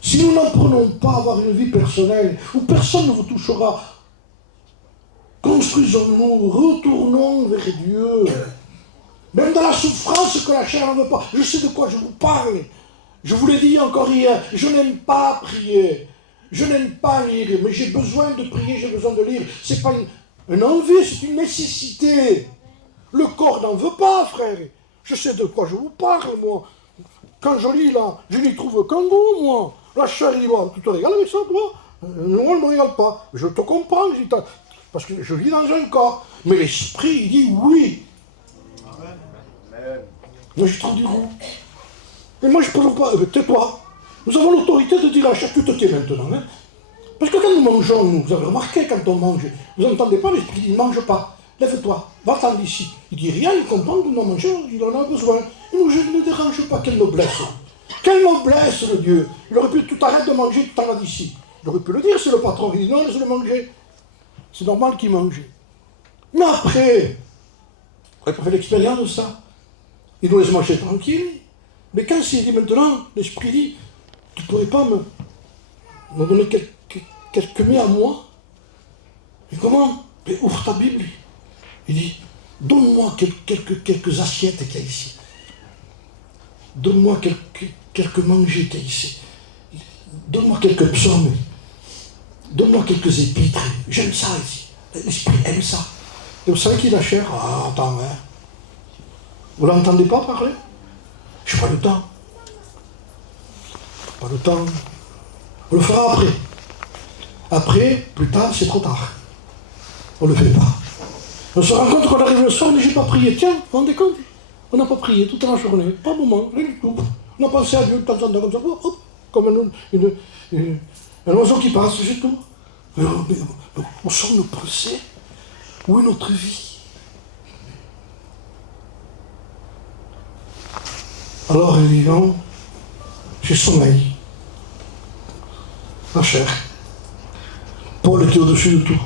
Si nous n'apprenons pas à avoir une vie personnelle, où personne ne vous touchera, construisons-nous, retournons vers Dieu. Même dans la souffrance que la chair ne veut pas. Je sais de quoi je vous parle. Je vous l'ai dit encore hier, je n'aime pas prier. Je n'aime pas lire, mais j'ai besoin de prier, j'ai besoin de lire. Ce n'est pas une envie, c'est une nécessité. Le corps n'en veut pas, frère. Je sais de quoi je vous parle, moi. Quand je lis là, je n'y trouve qu'un goût, moi. La chair, il dit, tu te régales avec ça, toi? Non, on ne me régale pas. Je te comprends, parce que je vis dans un corps. Mais l'esprit, il dit oui. Amen. Moi, je trouve du goût. Et moi, je ne peux pas. Tais-toi. Nous avons l'autorité de dire à la chair, tu te tais maintenant. Hein? Parce que quand nous mangeons, vous avez remarqué, quand on mange, vous n'entendez pas l'esprit, il ne mange pas. Lève-toi, va-t'en d'ici. Il dit rien, il comprend que nous mangeons, il en a besoin. Il nous ne dérange pas, quelle noblesse. Quelle noblesse, le Dieu. Il aurait pu tout arrêter de manger, tu t'en vas d'ici. Il aurait pu le dire, c'est le patron. Il dit non, laisse-le manger. C'est normal qu'il mange. Mais après, on n'a pas fait l'expérience de ça. Il nous laisse manger tranquille. Mais quand il dit maintenant, l'esprit dit, tu ne pourrais pas me donner quelques mets à moi? Et comment? Mais ouvre ta Bible. Il dit, donne-moi quelques assiettes qu'il y a ici. Donne-moi quelques manger qu'il y a ici. Donne-moi quelques psaumes. Donne-moi quelques épîtres. J'aime ça ici. L'esprit aime ça. Et vous savez qui est la chair? Ah, attends, hein. Vous l'entendez pas parler? Je n'ai pas le temps. Pas le temps. On le fera après. Après, plus tard, c'est trop tard. On ne le fait pas. On se rend compte qu'on arrive le soir, mais je n'ai pas prié. Tiens, vous vous rendez compte? On n'a pas prié toute la journée. Pas un moment, rien du tout. On a pensé à Dieu de temps en temps comme ça. Hop, comme un oiseau qui passe, c'est tout. Mais où sont nos pensées? Où est notre vie? Alors il dit non, j'ai sommeil. La chair. Paul était au-dessus de tout.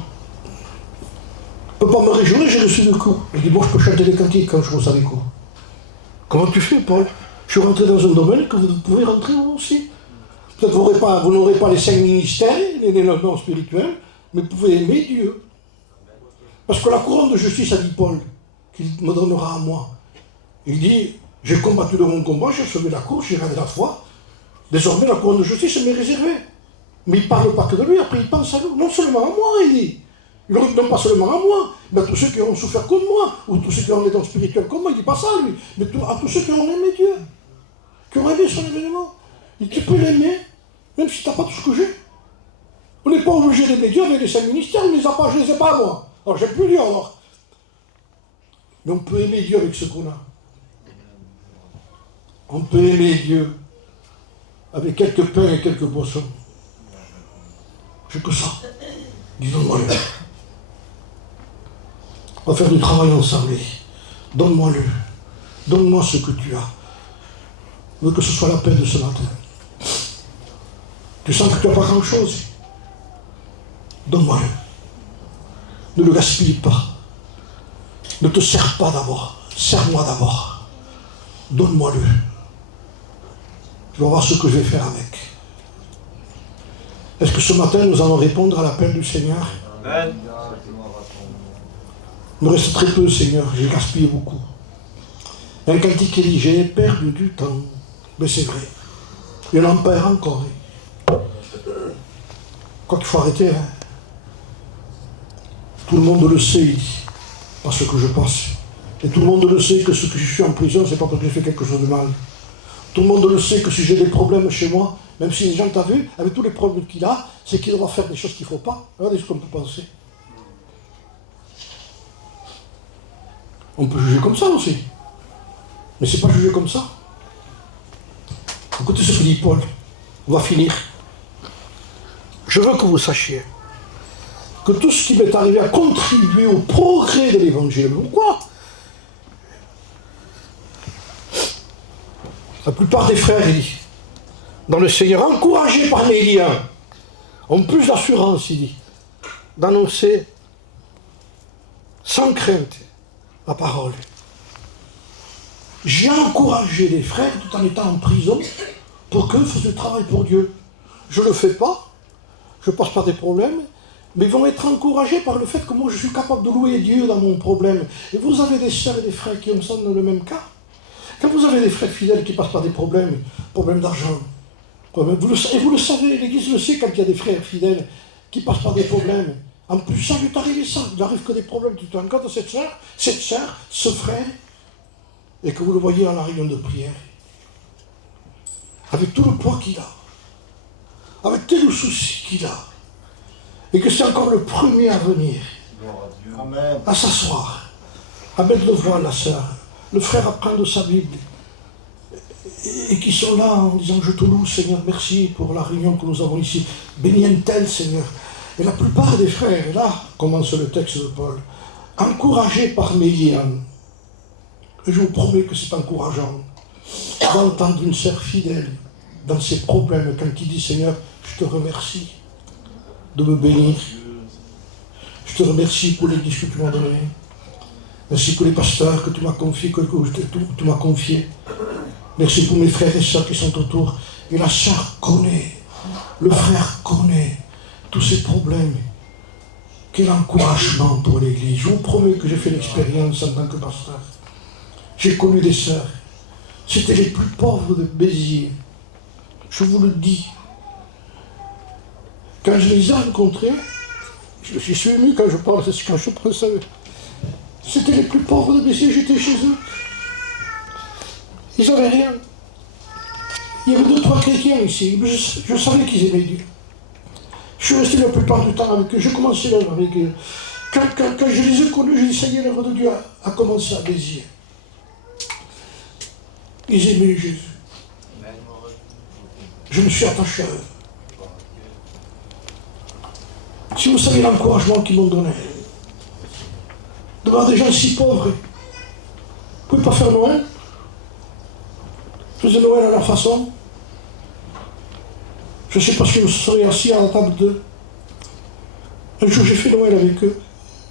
Je ne peux pas me réjouir, j'ai reçu des coups. Il dit, bon, je peux chanter des cantiques quand je reçois des coups. Comment tu fais, Paul? Je suis rentré dans un domaine que vous pouvez rentrer vous aussi. Peut-être vous n'aurez pas les 5 ministères, les dons spirituels, mais vous pouvez aimer Dieu. Parce que la couronne de justice, a dit Paul, qu'il me donnera à moi. Il dit, j'ai combattu de mon combat, j'ai sauvé la course, j'ai gagné la foi. Désormais, la couronne de justice m'est réservée. Mais il ne parle pas que de lui, après il pense à nous. Non seulement à moi, il dit. Non pas seulement à moi, mais à tous ceux qui ont souffert comme moi, ou tous ceux qui ont les dons spirituels comme moi, il ne dit pas ça à lui, mais à tous ceux qui ont aimé Dieu, qui ont aimé son événement. Il dit, tu peux l'aimer, même si tu n'as pas tout ce que j'ai. On n'est pas obligé d'aimer Dieu avec les 5 ministères, on ne les a pas, je ne les ai pas moi. Alors j'ai plus Dieu alors. Mais on peut aimer Dieu avec ce qu'on a. On peut aimer Dieu avec quelques pains et quelques boissons. J'ai que ça. Dis donc-moi le. On va faire du travail ensemble. Donne-moi-le. Donne-moi ce que tu as. Je veux que ce soit la paix de ce matin. Tu sens que tu n'as pas grand-chose. Donne-moi-le. Ne le gaspille pas. Ne te sers pas d'abord. Sers-moi d'abord. Donne-moi-le. Tu vas voir ce que je vais faire avec. Est-ce que ce matin nous allons répondre à l'appel du Seigneur? Amen. Il me reste très peu, Seigneur, j'ai gaspillé beaucoup. Un cantique qui dit, j'ai perdu du temps. Mais c'est vrai. Il en perd encore. Quoi qu'il faut arrêter, hein. Tout le monde le sait, il dit, parce que je passe. Et tout le monde le sait que ce que je suis en prison, c'est pas parce que j'ai fait quelque chose de mal. Tout le monde le sait que si j'ai des problèmes chez moi, même si les gens t'ont vu, avec tous les problèmes qu'il a, c'est qu'il doit faire des choses qu'il ne faut pas. Regardez ce qu'on peut penser. On peut juger comme ça aussi. Mais c'est pas juger comme ça. Écoutez ce que dit Paul. On va finir. Je veux que vous sachiez que tout ce qui m'est arrivé a contribué au progrès de l'évangile. Pourquoi? La plupart des frères, il dit, dans le Seigneur, encouragés par mes liens, ont plus d'assurance, il dit, d'annoncer sans crainte la parole. J'ai encouragé les frères tout en étant en prison pour qu'eux fassent du travail pour Dieu. Je ne le fais pas, je passe par des problèmes, mais ils vont être encouragés par le fait que moi je suis capable de louer Dieu dans mon problème. Et vous avez des sœurs et des frères qui sont dans le même cas. Quand vous avez des frères fidèles qui passent par des problèmes d'argent, vous le savez, l'Église le sait quand il y a des frères fidèles qui passent par des problèmes. En plus, ça lui est arrivé ça, il n'arrive que des problèmes. Tu te rends compte de cette sœur, ce frère, et que vous le voyez à la réunion de prière, avec tout le poids qu'il a, avec tel le souci qu'il a, et que c'est encore le premier à venir, à s'asseoir, à mettre le voile, la sœur, le frère à prendre sa Bible, et qui sont là en disant, je te loue Seigneur, merci pour la réunion que nous avons ici, bénis un tel Seigneur. Et la plupart des frères, et là commence le texte de Paul, encouragés par mes liens, et je vous promets que c'est encourageant d'entendre une sœur fidèle dans ses problèmes quand il dit Seigneur, je te remercie de me bénir, je te remercie pour l'église que tu m'as donnée, merci pour les pasteurs que tu m'as confiés, que tu m'as confiés, merci pour mes frères et sœurs qui sont autour. Et la sœur connaît, le frère connaît tous ces problèmes. Quel encouragement pour l'église. Je vous promets que j'ai fait l'expérience en tant que pasteur. J'ai connu des sœurs. C'était les plus pauvres de Béziers. Je vous le dis. Quand je les ai rencontrés, je suis ému quand je parle, c'est quand je prends ça. C'était les plus pauvres de Béziers, j'étais chez eux. Ils n'avaient rien. Il y avait 2-3 chrétiens ici. Je savais qu'ils aimaient Dieu. Je suis resté la plupart du temps avec eux. J'ai commencé l'œuvre avec eux. Quand je les ai connus, j'ai dit, ça y est, l'œuvre de Dieu a commencé à Béziers. Ils aimaient Jésus. Je me suis attaché à eux. Si vous savez l'encouragement qu'ils m'ont donné, de voir des gens si pauvres, vous ne pouvez pas faire Noël. Faisez Noël à leur façon. Je ne sais pas si vous serez assis à la table d'eux. Un jour, j'ai fait Noël avec eux.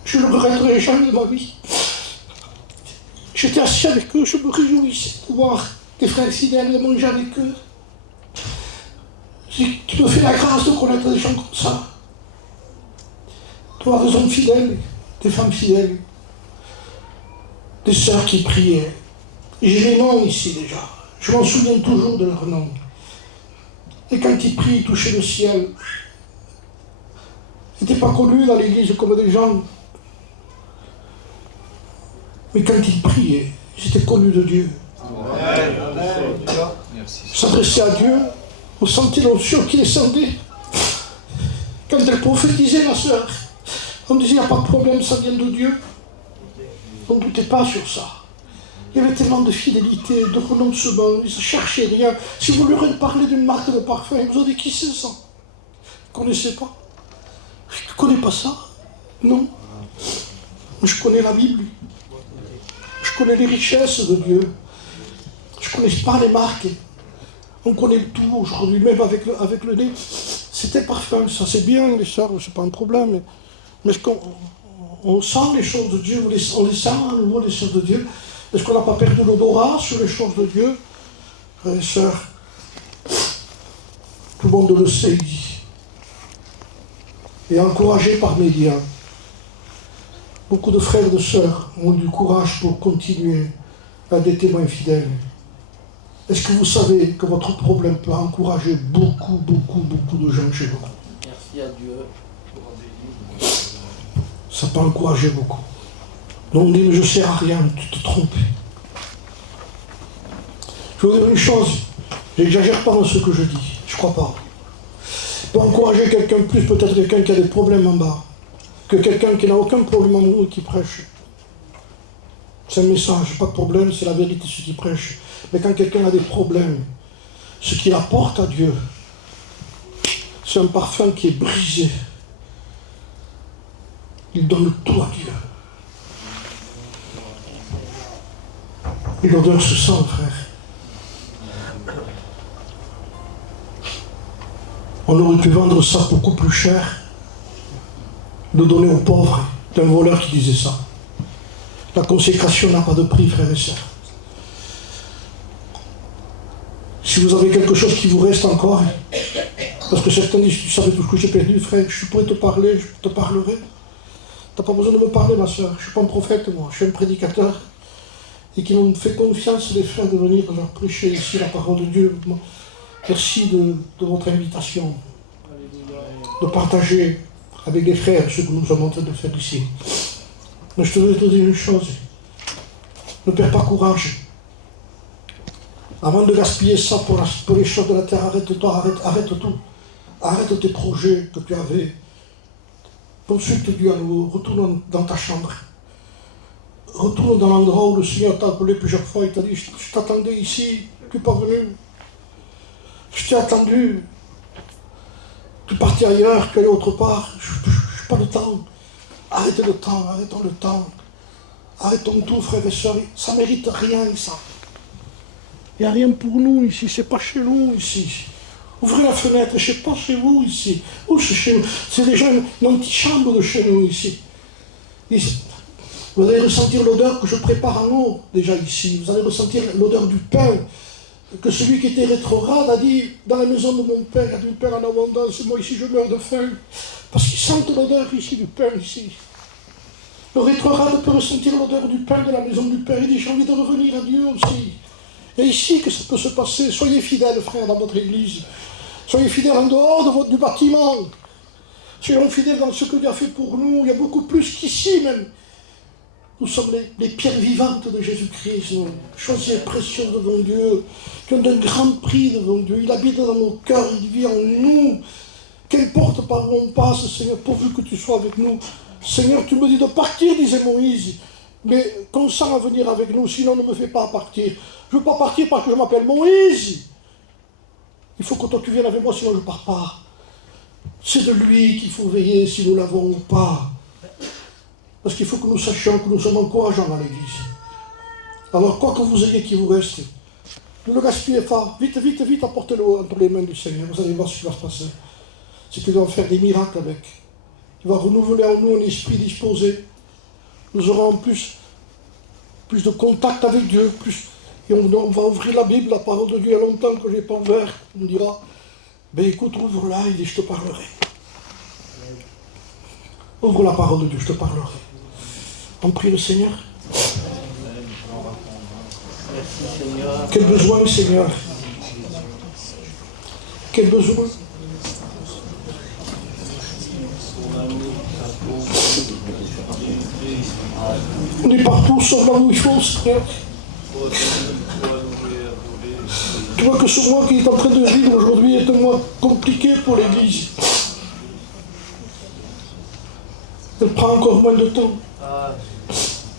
Je ne le regretterai jamais de ma vie. J'étais assis avec eux, je me réjouissais de voir des frères fidèles, de manger avec eux. Tu me fais la grâce de connaître des gens comme ça. De voir des hommes fidèles, des femmes fidèles, des sœurs qui priaient. Et j'ai les noms ici déjà. Je m'en souviens toujours de leurs noms. Et quand ils prient, ils touchaient le ciel. Ils n'étaient pas connus dans l'église comme des gens. Mais quand ils priaient, ils étaient connus de Dieu. Ils s'adressaient à Dieu. Vous sentez l'onction qui descendait. Quand elle prophétisait, ma soeur, on disait, il n'y a pas de problème, ça vient de Dieu. On ne doutait pas sur ça. Il y avait tellement de fidélité, de renoncement, ils ne cherchaient rien. Si vous leur parlez d'une marque de parfum, ils vous ont dit, qui c'est ça? Vous ne connaissez pas? Je ne connais pas ça. Non. Mais je connais la Bible. Je connais les richesses de Dieu. Je ne connais pas les marques. On connaît tout aujourd'hui, même avec le nez. C'était parfum, ça c'est bien, les sœurs, c'est pas un problème. Mais est-ce qu'on sent les choses de Dieu, on les sent à nouveau, les choses de Dieu? Est-ce qu'on n'a pas perdu l'odorat sur les choses de Dieu? Frères et sœurs, tout le monde le sait ici. Et encouragé par mes liens, beaucoup de frères et de sœurs ont eu du courage pour continuer à être des témoins fidèles. Est-ce que vous savez que votre problème peut encourager beaucoup de gens chez vous? Merci à Dieu. Ça peut encourager beaucoup. Donc on dit, mais je ne sers à rien, tu te trompes. Je vais vous dire une chose, j'exagère pas dans ce que je dis, je ne crois pas. Pour encourager quelqu'un plus, peut-être quelqu'un qui a des problèmes en bas, que quelqu'un qui n'a aucun problème en haut et qui prêche. C'est un message, pas de problème, c'est la vérité ce qui prêche. Mais quand quelqu'un a des problèmes, ce qu'il apporte à Dieu, c'est un parfum qui est brisé. Il donne tout à Dieu. Et l'odeur se sent, frère. On aurait pu vendre ça beaucoup plus cher, de donner aux pauvres. C'est un voleur qui disait ça. La consécration n'a pas de prix, frères et sœurs. Si vous avez quelque chose qui vous reste encore, parce que certains disent, tu savais tout ce que j'ai perdu, frère, je pourrais te parler, je te parlerai. Tu n'as pas besoin de me parler, ma soeur. Je ne suis pas un prophète, moi. Je suis un prédicateur. Et qui m'ont fait confiance, les frères, de venir leur prêcher ici la parole de Dieu. Merci de votre invitation. De partager avec les frères ce que nous sommes en train de faire ici. Mais je te veux te dire une chose. Ne perds pas courage. Avant de gaspiller ça pour les choses de la terre, arrête-toi, arrête tout. Arrête tes projets que tu avais. Consulte Dieu à nouveau, retourne dans ta chambre. Retourne dans l'endroit où le Seigneur t'a appelé plusieurs fois. Il t'a dit, je t'attendais ici, tu n'es pas venu. Je t'ai attendu. Tu es parti ailleurs, tu es allé autre part. Je n'ai pas le temps. Arrêtez le temps, arrêtons le temps. Arrêtons tout, frères et sœurs. Ça ne mérite rien, ça. Il n'y a rien pour nous ici, c'est pas chez nous ici. Ouvrez la fenêtre, je ne sais pas chez vous ici. Où c'est chez nous? C'est déjà une antichambre de chez nous ici. Vous allez ressentir l'odeur que je prépare en haut, déjà ici. Vous allez ressentir l'odeur du pain. Que celui qui était rétrograde a dit, dans la maison de mon père, il y a du pain en abondance, moi ici je meurs de faim. Parce qu'ils sentent l'odeur ici, du pain ici. Le rétrograde peut ressentir l'odeur du pain de la maison du Père. Il dit, j'ai envie de revenir à Dieu aussi. Et ici que ça peut se passer. Soyez fidèles, frères, dans votre église. Soyez fidèles en dehors du bâtiment. Soyons fidèles dans ce que Dieu a fait pour nous. Il y a beaucoup plus qu'ici même. Nous sommes les pierres vivantes de Jésus-Christ, choisies et précieuses devant Dieu, qui ont un grand prix devant Dieu. Il habite dans nos cœurs, il vit en nous. Qu'importe par où on passe, Seigneur, pourvu que tu sois avec nous. Seigneur, tu me dis de partir, disait Moïse, mais consens à venir avec nous, sinon ne me fais pas partir. Je ne veux pas partir parce que je m'appelle Moïse. Il faut que toi tu viennes avec moi, sinon je ne pars pas. C'est de lui qu'il faut veiller si nous l'avons ou pas. Parce qu'il faut que nous sachions que nous sommes encourageants dans l'Église. Alors quoi que vous ayez qui vous reste, ne le gaspillez pas. Vite, vite, vite, apportez-le entre les mains du Seigneur. Vous allez voir ce qui va se passer. C'est qu'il va faire des miracles avec. Il va renouveler en nous un esprit disposé. Nous aurons plus de contact avec Dieu. Et on va ouvrir la Bible, la parole de Dieu. Il y a longtemps que je n'ai pas ouvert. On dira, ben écoute, ouvre-la et je te parlerai. Ouvre la parole de Dieu, je te parlerai. On prie le Seigneur. Merci Seigneur. Quel besoin, Seigneur. Quel besoin. On est partout, sauf là où il faut, Seigneur. Tu vois que ce mois qui est en train de vivre aujourd'hui est un mois compliqué pour l'Église. Elle prend encore moins de temps.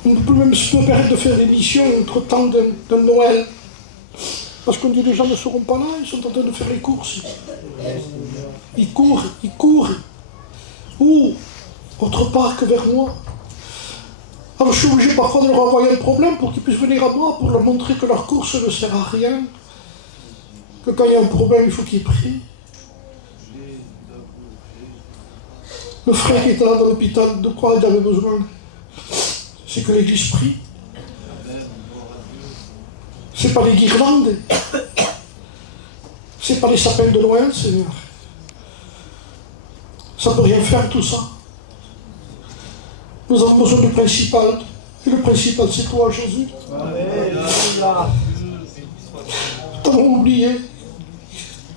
On ne peut même se permettre de faire des missions entre temps de Noël. Parce qu'on dit les gens ne seront pas là, ils sont en train de faire les courses. Ils courent. Où? Autre part que vers moi. Alors je suis obligé parfois de leur envoyer un problème pour qu'ils puissent venir à moi, pour leur montrer que leur course ne sert à rien. Que quand il y a un problème, il faut qu'ils prient. Le frère qui était là dans l'hôpital, de quoi il avait besoin? C'est que l'Église prie. C'est pas les guirlandes. C'est pas les sapins de Noël, Seigneur. Ça ne peut rien faire tout ça. Nous avons besoin du principal. Et le principal, c'est toi, Jésus. Nous avons oublié.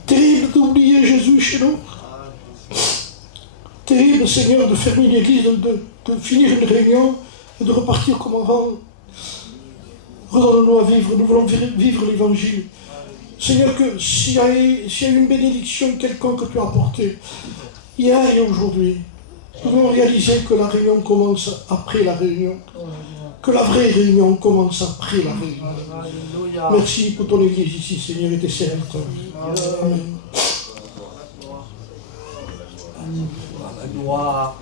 Terrible d'oublier Jésus chez nous. Terrible, Seigneur, de fermer une église, de finir une réunion et de repartir comme avant. Redonne-nous à vivre, nous voulons vivre l'évangile. Seigneur, que s'il y a eu une bénédiction quelconque que tu as apportée, hier et aujourd'hui, nous voulons réaliser que la réunion commence après la réunion. Que la vraie réunion commence après la réunion. Alléluia. Merci pour ton église ici, Seigneur, et tes serviteurs. Amen. La gloire.